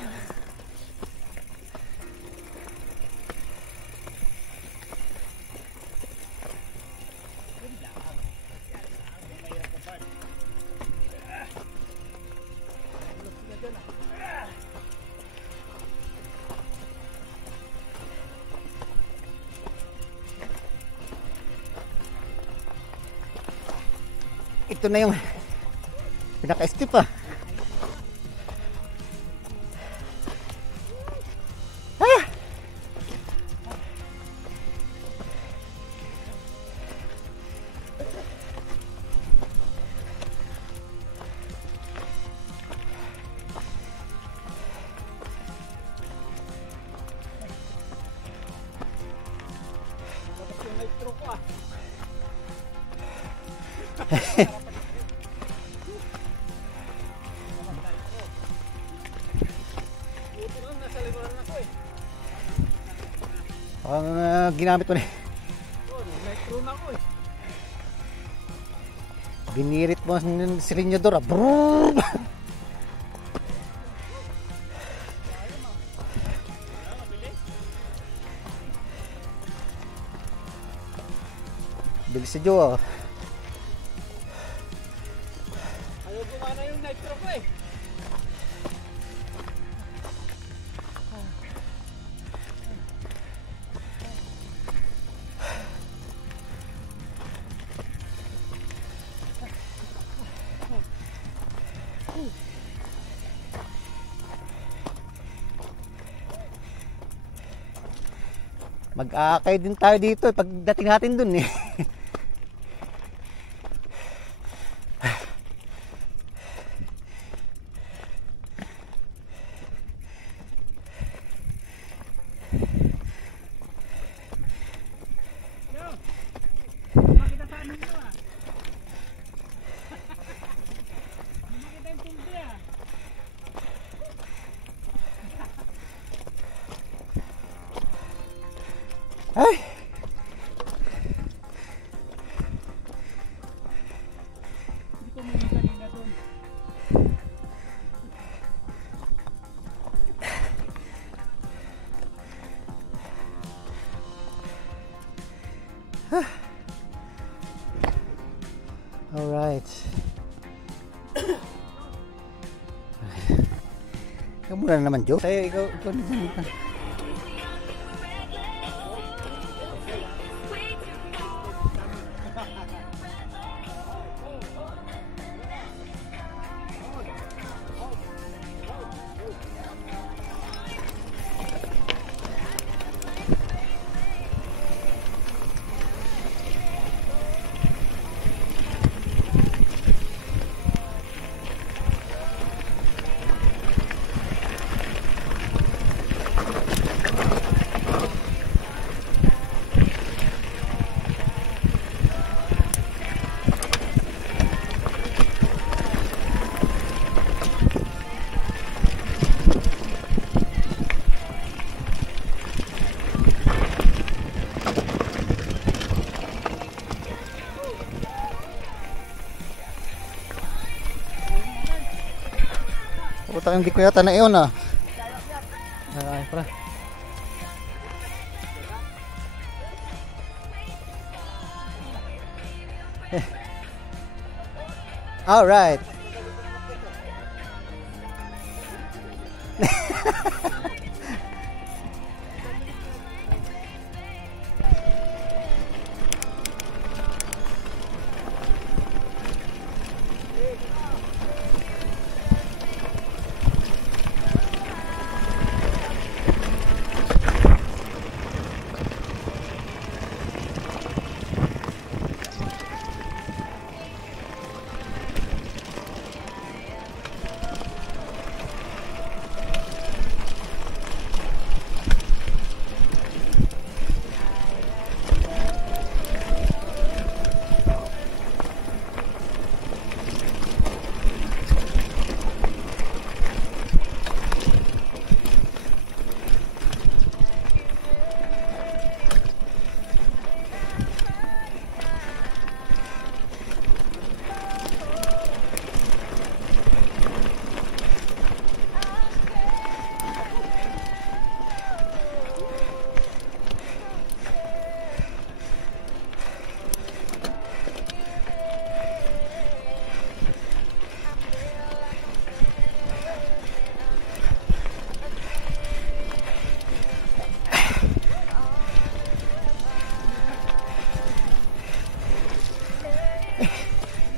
Ito na yung pinaka-steep ah. Ah! Ginamit mo na. Binirit mo ang silinyador ah. Brrrr! Bilis si Joe ah. Ayaw gumana yung nitro ko eh. Mag-aakay din tayo dito eh, pagdating natin dun eh. Makita sa amin ito ah. Makita yung tumbi ah. Ay! Hindi ko muna kanina doon. Alright. Ikaw muna naman, Joe. Sa'yo, ikaw naman. Puta, hindi ko yata na iyon ah. Ay, pra. All right.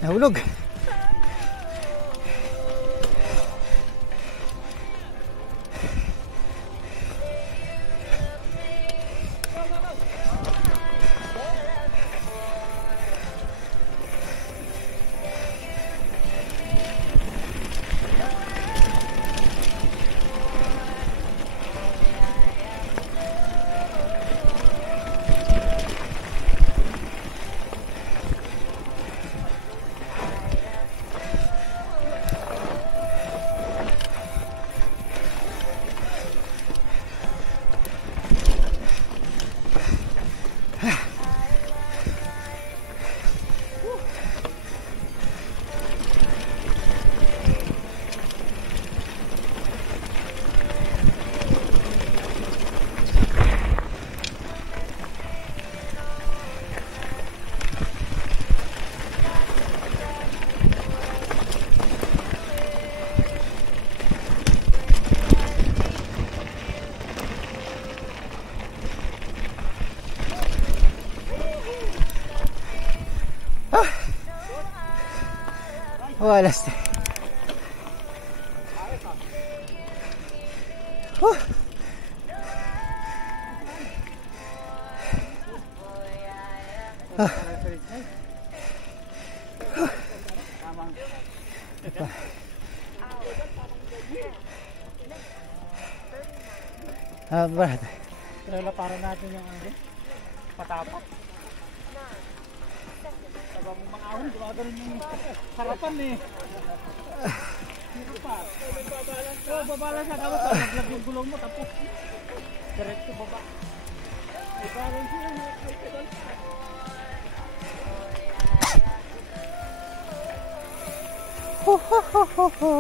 Nahulog. Wala ste. Berat. Kaya para natin yung patapak. Sabang mga ahon, gumagano'n yung harapan eh. Dito pa. Oo, babalan sa kawas. Naglag yung gulong mo, tapos direct to baba. Babalance yun. Ho ho ho ho ho.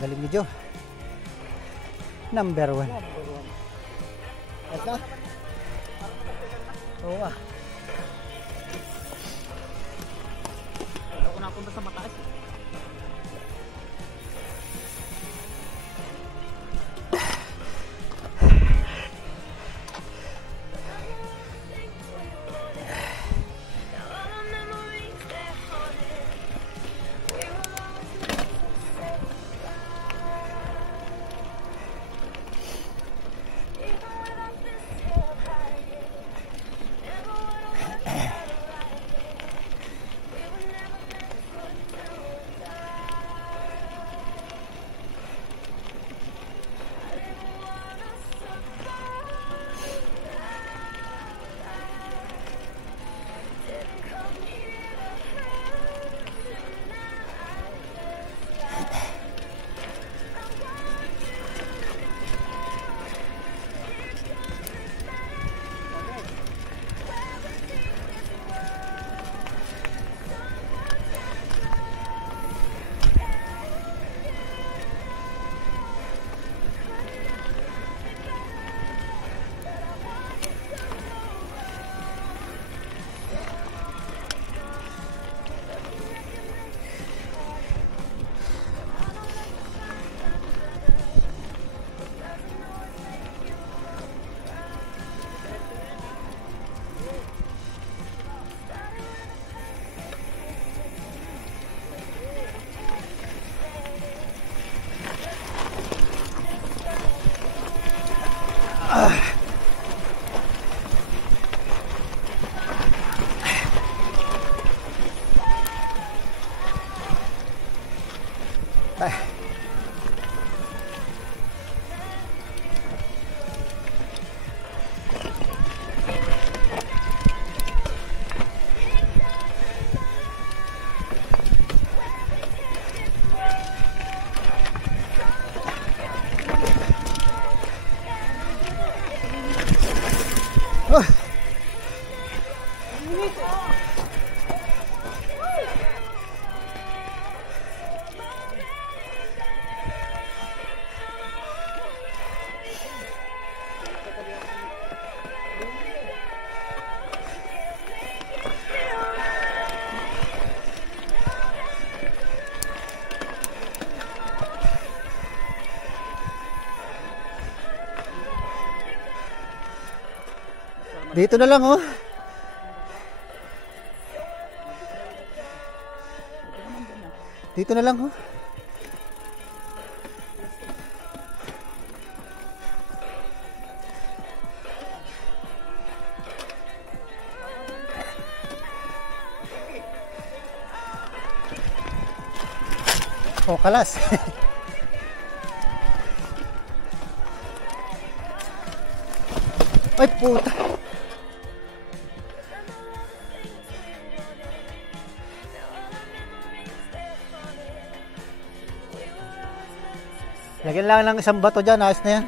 Galing ni Joe. Number 1. Ito? Oo ah. Wala ko napunta sa mataas. Dito na lang oh. Dito na lang oh. Oh, kalas. Ay puta. Lagyan lang ng isang bato dyan, ayos na yan.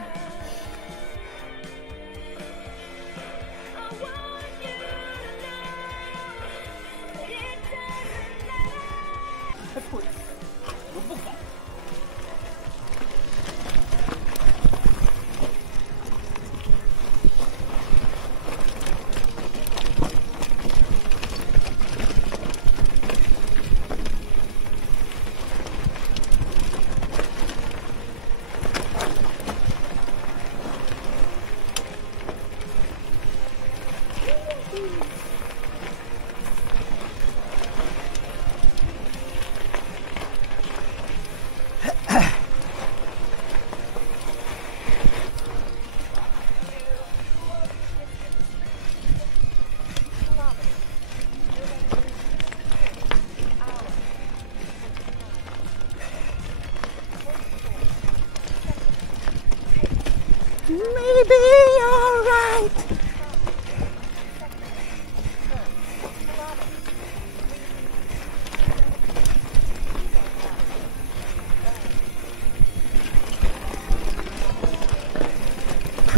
Maybe you're right.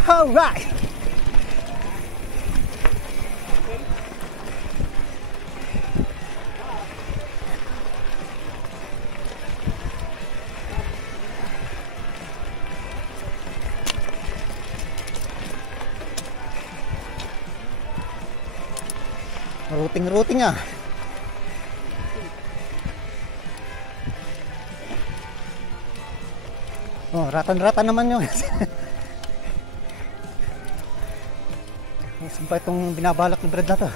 All right. Routing ah. Oh, ratan-ratan naman yun. Saan pa itong binabalak ng bread na to?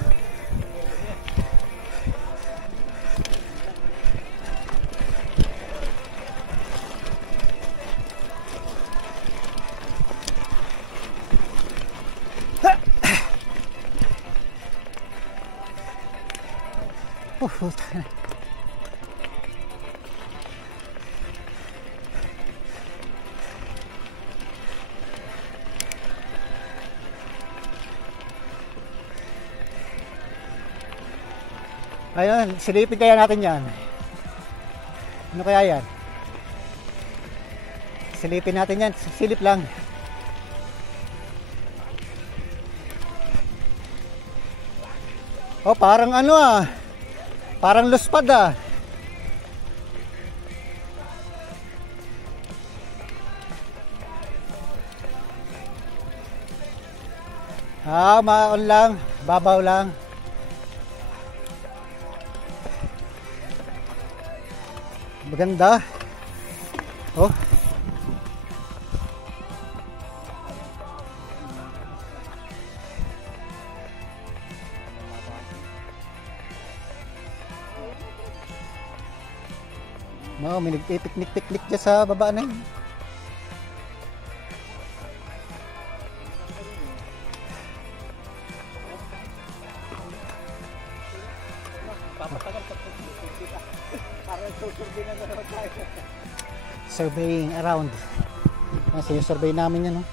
Ayun, silipin kaya natin yan. Ano kaya yan? Silipin natin yan, silip lang. Oh, parang ano ah. Parang luspad ah. Maon lang, babaw lang. Maganda. Oh. No, may nagpipiknik-piknik dyan sa baba na yun. Papatagal pa ito. Para susunod din na naman tayo. surveying around. Sinusurvey namin yan, no?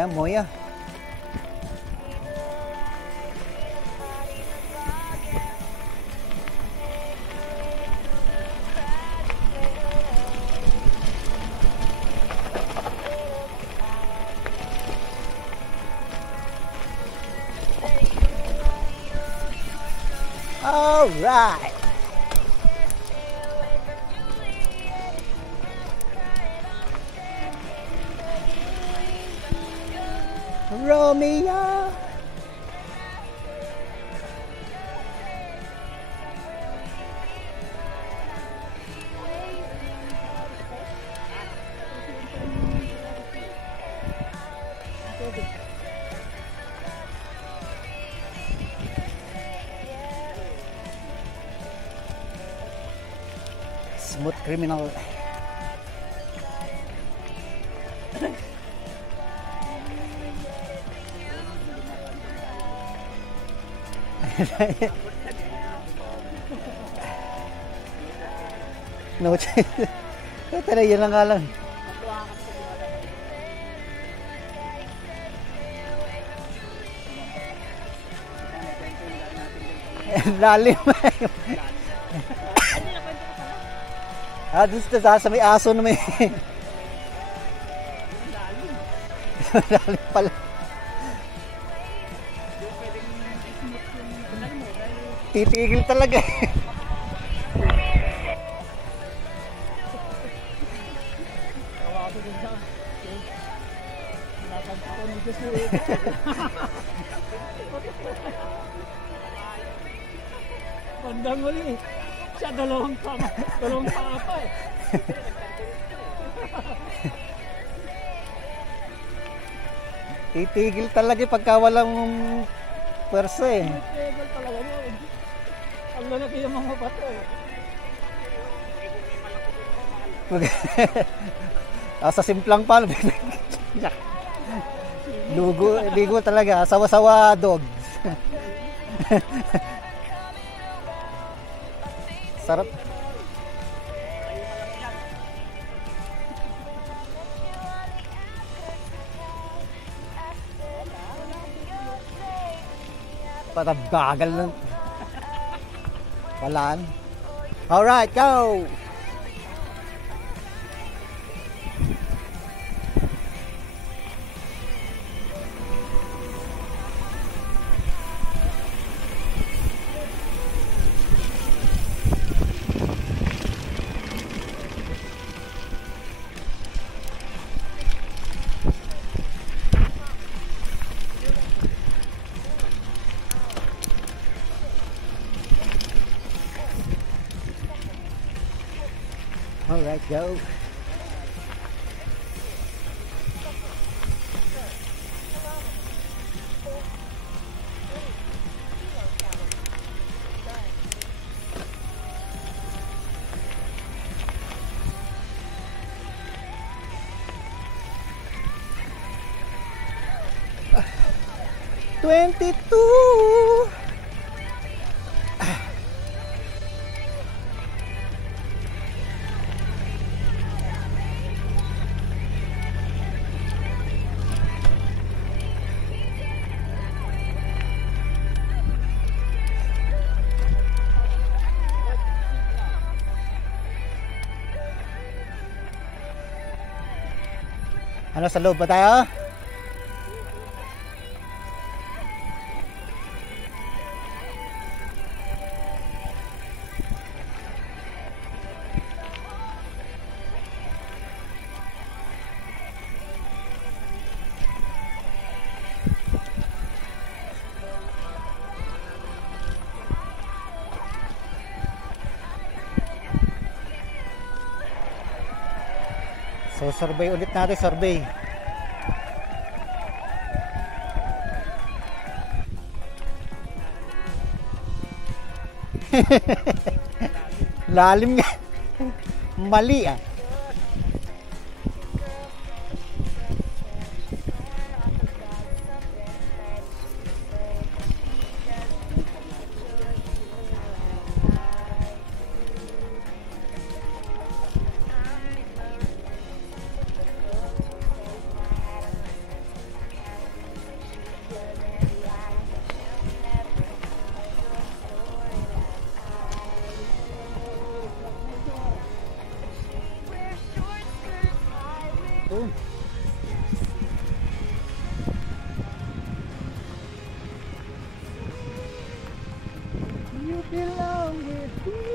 Moya. All right. Romeo. Smooth criminal. No chance. Tara, yan lang nga lang. Lalim. Doon sa may aso na may lalim pala. Titigil talaga eh. Bandang uli. Siya dalawang paa pa eh. Titigil talaga pagka walang pwersa eh. Titigil talaga yun. Ang lalaki yung mga bato eh. Sa simplang palo. Ligo talaga. Sawa-sawa dogs. Sarap. Patabagal ng walaan. Alright, go! Alright, go. 22. Ano, sa loob ba tayo? So survey ulit natin, survey. Lalim nga. Mali ah. Oh. You belong with me.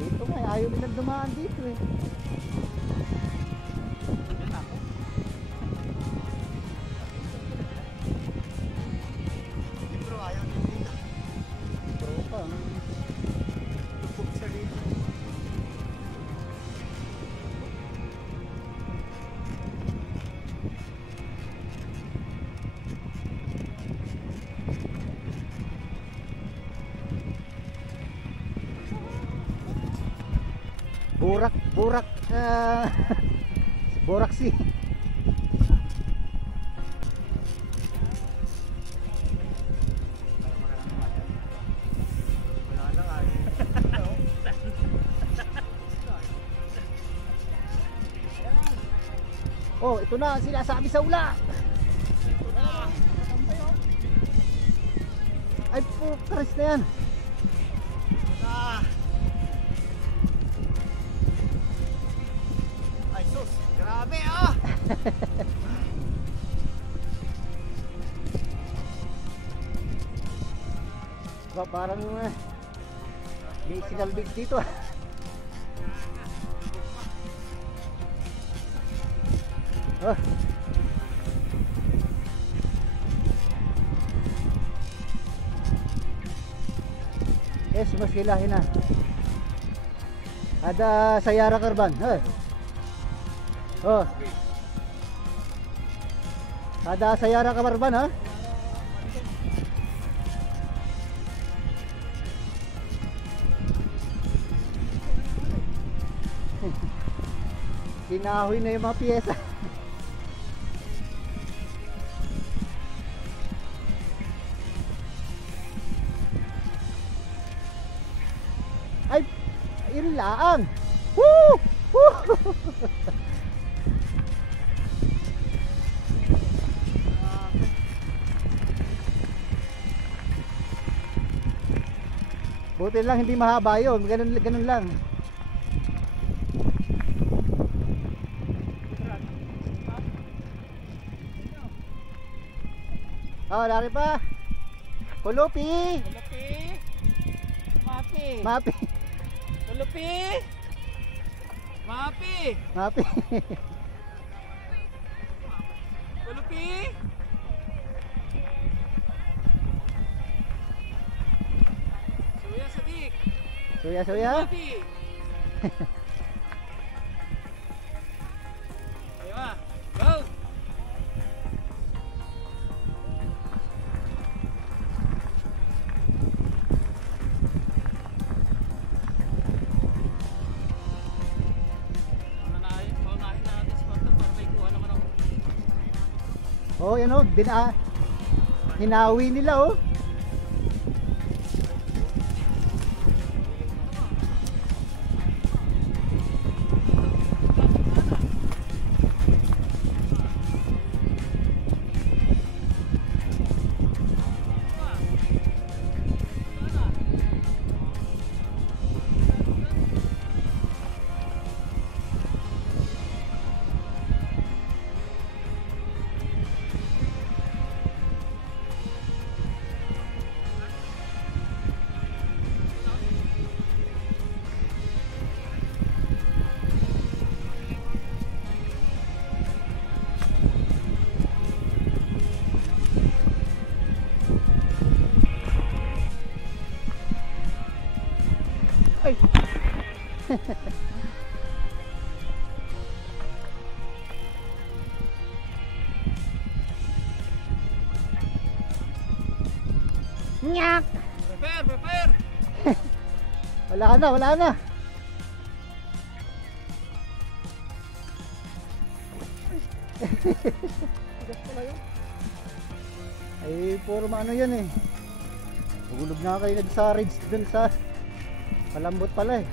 Dito nga, ayaw nilang dumaan dito eh. Tropa. Burak Borak sih. Oh, ito na ang sinasabi sa ula. Ay po, Chris na yan. Ay sus, grabe ah! Parang may sinalbig dito ah. Oh. Yes, mas kilahin na. Ada Sayara Karban. Oh. Ada Sayara Karban ha. Kinahoy na yung mga piyesa. Ay, yun lang. Woo! Woo! Buti lang hindi mahaba yun. Ganun lang. Oh, lari pa. Kulupi. Kulupi. Mapi. Mapi. Kulupi. Mapi. Mapi. Kulupi. Suya Sadik. Suya. Mapi. Ayo ah. Go. Paunahin natin si Marta para may kuha naman ako. Oh, yan oh. Hinawi nila oh. Ay. Nyak. Prepare. Wala na. Ay, puro ano yan eh. Hulog na kayo sa ridge dun sa malambot pala eh.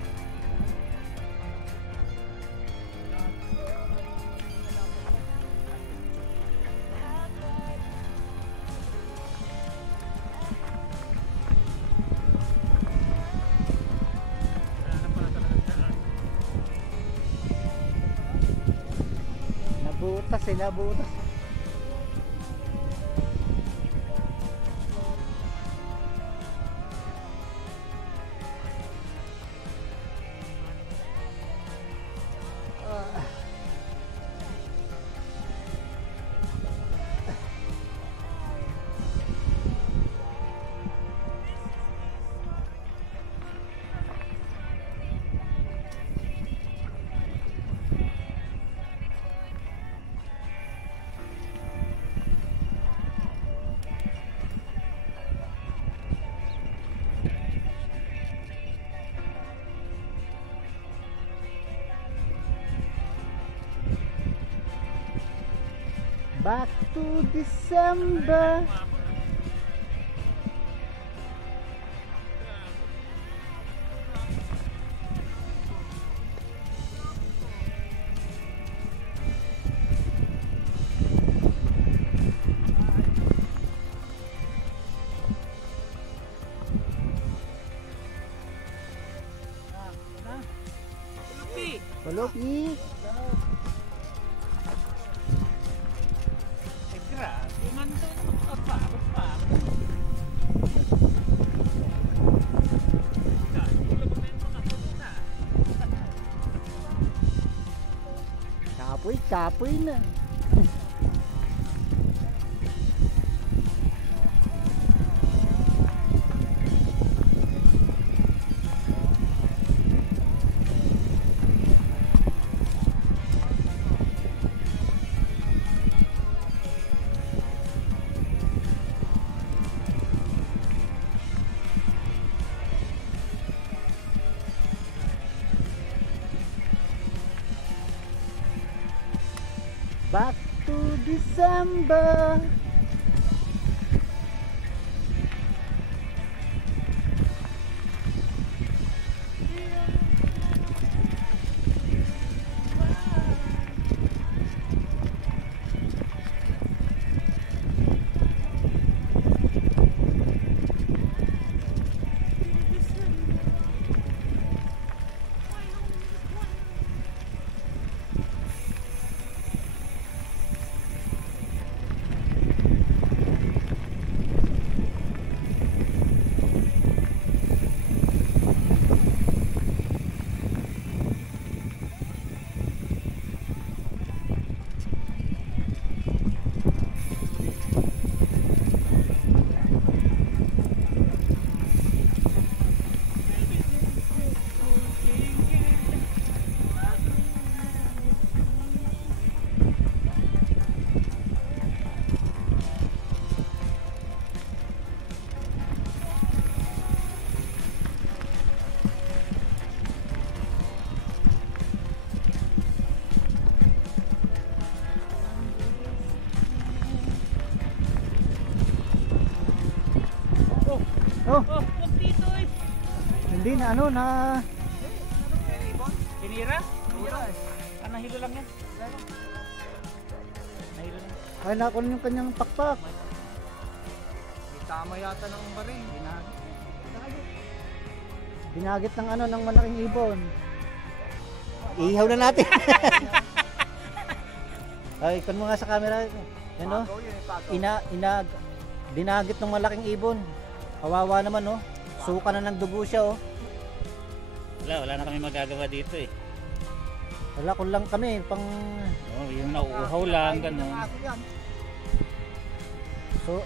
Nabutas. Back to December. Kulupi. Grabe man to. Apa. Kapoy na. Back to December. Hindi na ano na Tinira? Ah, nahilo lang yan. Nahilo lang. ay nakunin yung kanyang pakpak. Tama yata ng baring. Binagit ng ano ng malaking ibon. Ihaw na natin. Ay, ikon mo nga sa camera. Yan o. Dinagit ng malaking ibon. Kawawa naman oh. Suka na ng dugo siya oh. Wala na kami magagawa dito eh. Wala ko lang kami pang Oh, yung nauuhaw lang, gano'n.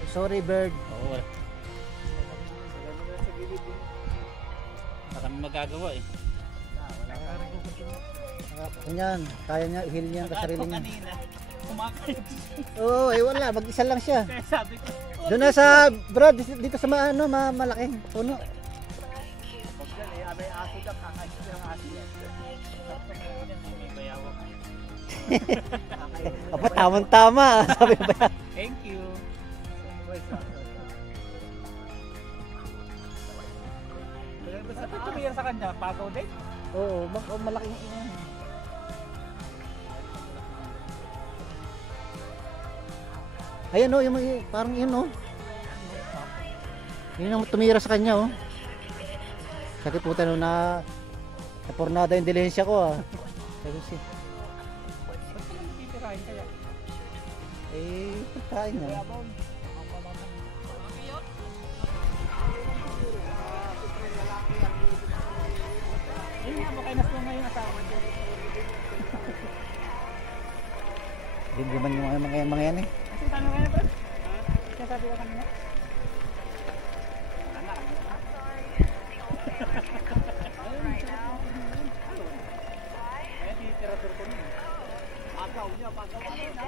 sorry bird. Oo, wala. Wala kami magagawa eh. Ganyan, kaya niya ihil niya ang sarili niya. Kanina, kumakayot. Oo, wala, mag-isa lang siya. Kaya sabi ko, Doon na sa Brad, dito sa malaking puno. abay aso daw, kakain siya ng aso yan. May bayawak. Apa tamang-tama, sabi ba? Thank you. Basta tumira sa kanya, pagaw din. Oo, malaking ina. Ayan oh, yung parang yun oh. Yun ang tumira sa kanya oh. Sakit po tayo na pornada yung dilensya ko ah. Sabi siya, Ba't ka lang titirahin kaya? eh, pagkain niya. Yun nga, makainas mo ngayon asawa niya. Hindi man yung mga yan eh. Kasi tanong ngayon, bro? Kaya sabi ko kanina? Kaya titiratur ko niya. Agaw niya, pagaw niya.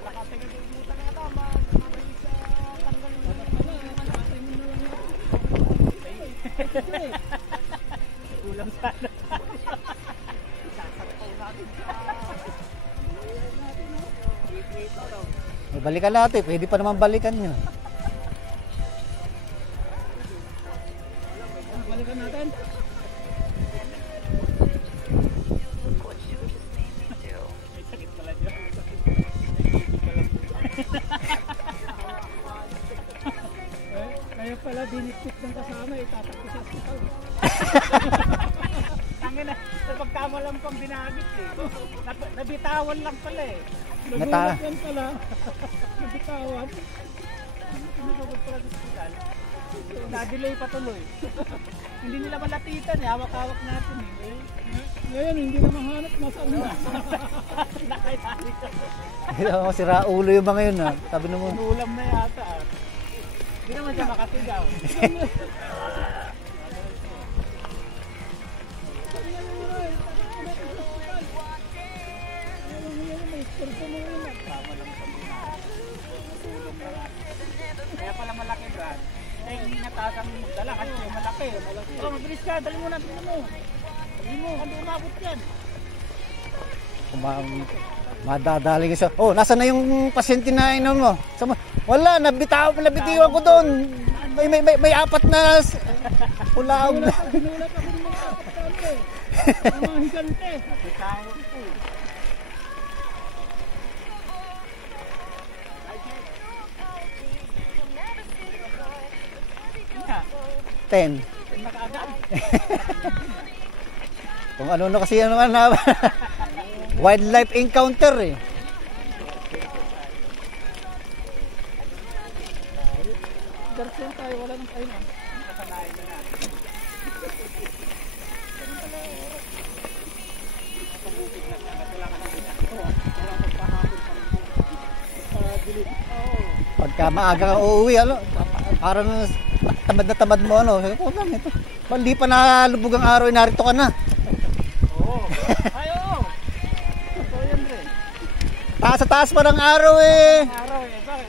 Wala ka pinag-imutan nga tama. Mabilis sa tanggal mo. Kulang sana. Balikan natin, pwede pa naman balikan nyo. Balikan natin. May sakit pala dyan. Kaya pala dinipit ng kasama, itatakbo sa hospital. Tangin na, napagtama lang pang binagit eh. Nabitawan lang pala eh. Nagulat yan pala. Nabitawan. Pinagagod pala sa hospital. Na-delay pa tuloy. Hindi nila malapitan eh, hawak-hawak natin eh. Ngayon, hindi na mahanap, nasaan na. Nakayari ka. Kailangan ko sira ulo yung mga yun ha. Sabi naman. Ulam na yata ah. Hindi naman siya makasigaw. Kaya pala malaki, Brad. Eh, hindi natasang dala kasi yung malaki. Oh, mabilis ka, dali mo na, dali mo. Dali mo, hindi umabot yan. Madadali ka siya. Oh, nasa na yung pasyente na inom mo? Wala, nabitiwan ko doon. May apat na ulaog na. Ginulat ako ng mga apat na ano eh. Ang mga higante. Nabitawan ko. Nga, 10. nakaagad. Kung ano na kasi yan na wildlife encounter eh. Garson tayo, wala nang tayo na. Kasanayan na natin. Pag-upit lang na, wala ka nang ginagawa. Wala magpahapon pa rin. Pagdilig. Oo. Pagka maaga ka uuwi, ano, parang tamad na tamad mo ano. Sabi ko, "Oh, ito. Hindi pa nalubog ang araw, narito ka na." Oo. Ay, oo. Totoo yan, Dre. Taas sa taas pa ng araw eh. Ang araw eh, bakit?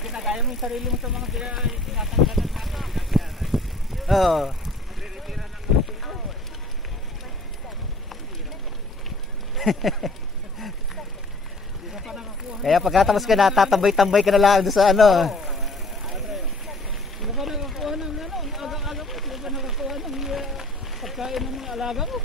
Ginagaya mo yung sarili mo sa mga tinatanggalan natin. Oo. Nagre-retira lang natin ako eh. Hindi ka pa nakakuha. Kaya pagkatapos ka na, tatambay-tambay ka na lang doon sa ano. Hindi ka nakakuha ng ano, ang aga-aga mo. Hindi ka nakakuha ng pagkain ng mga alaga mo.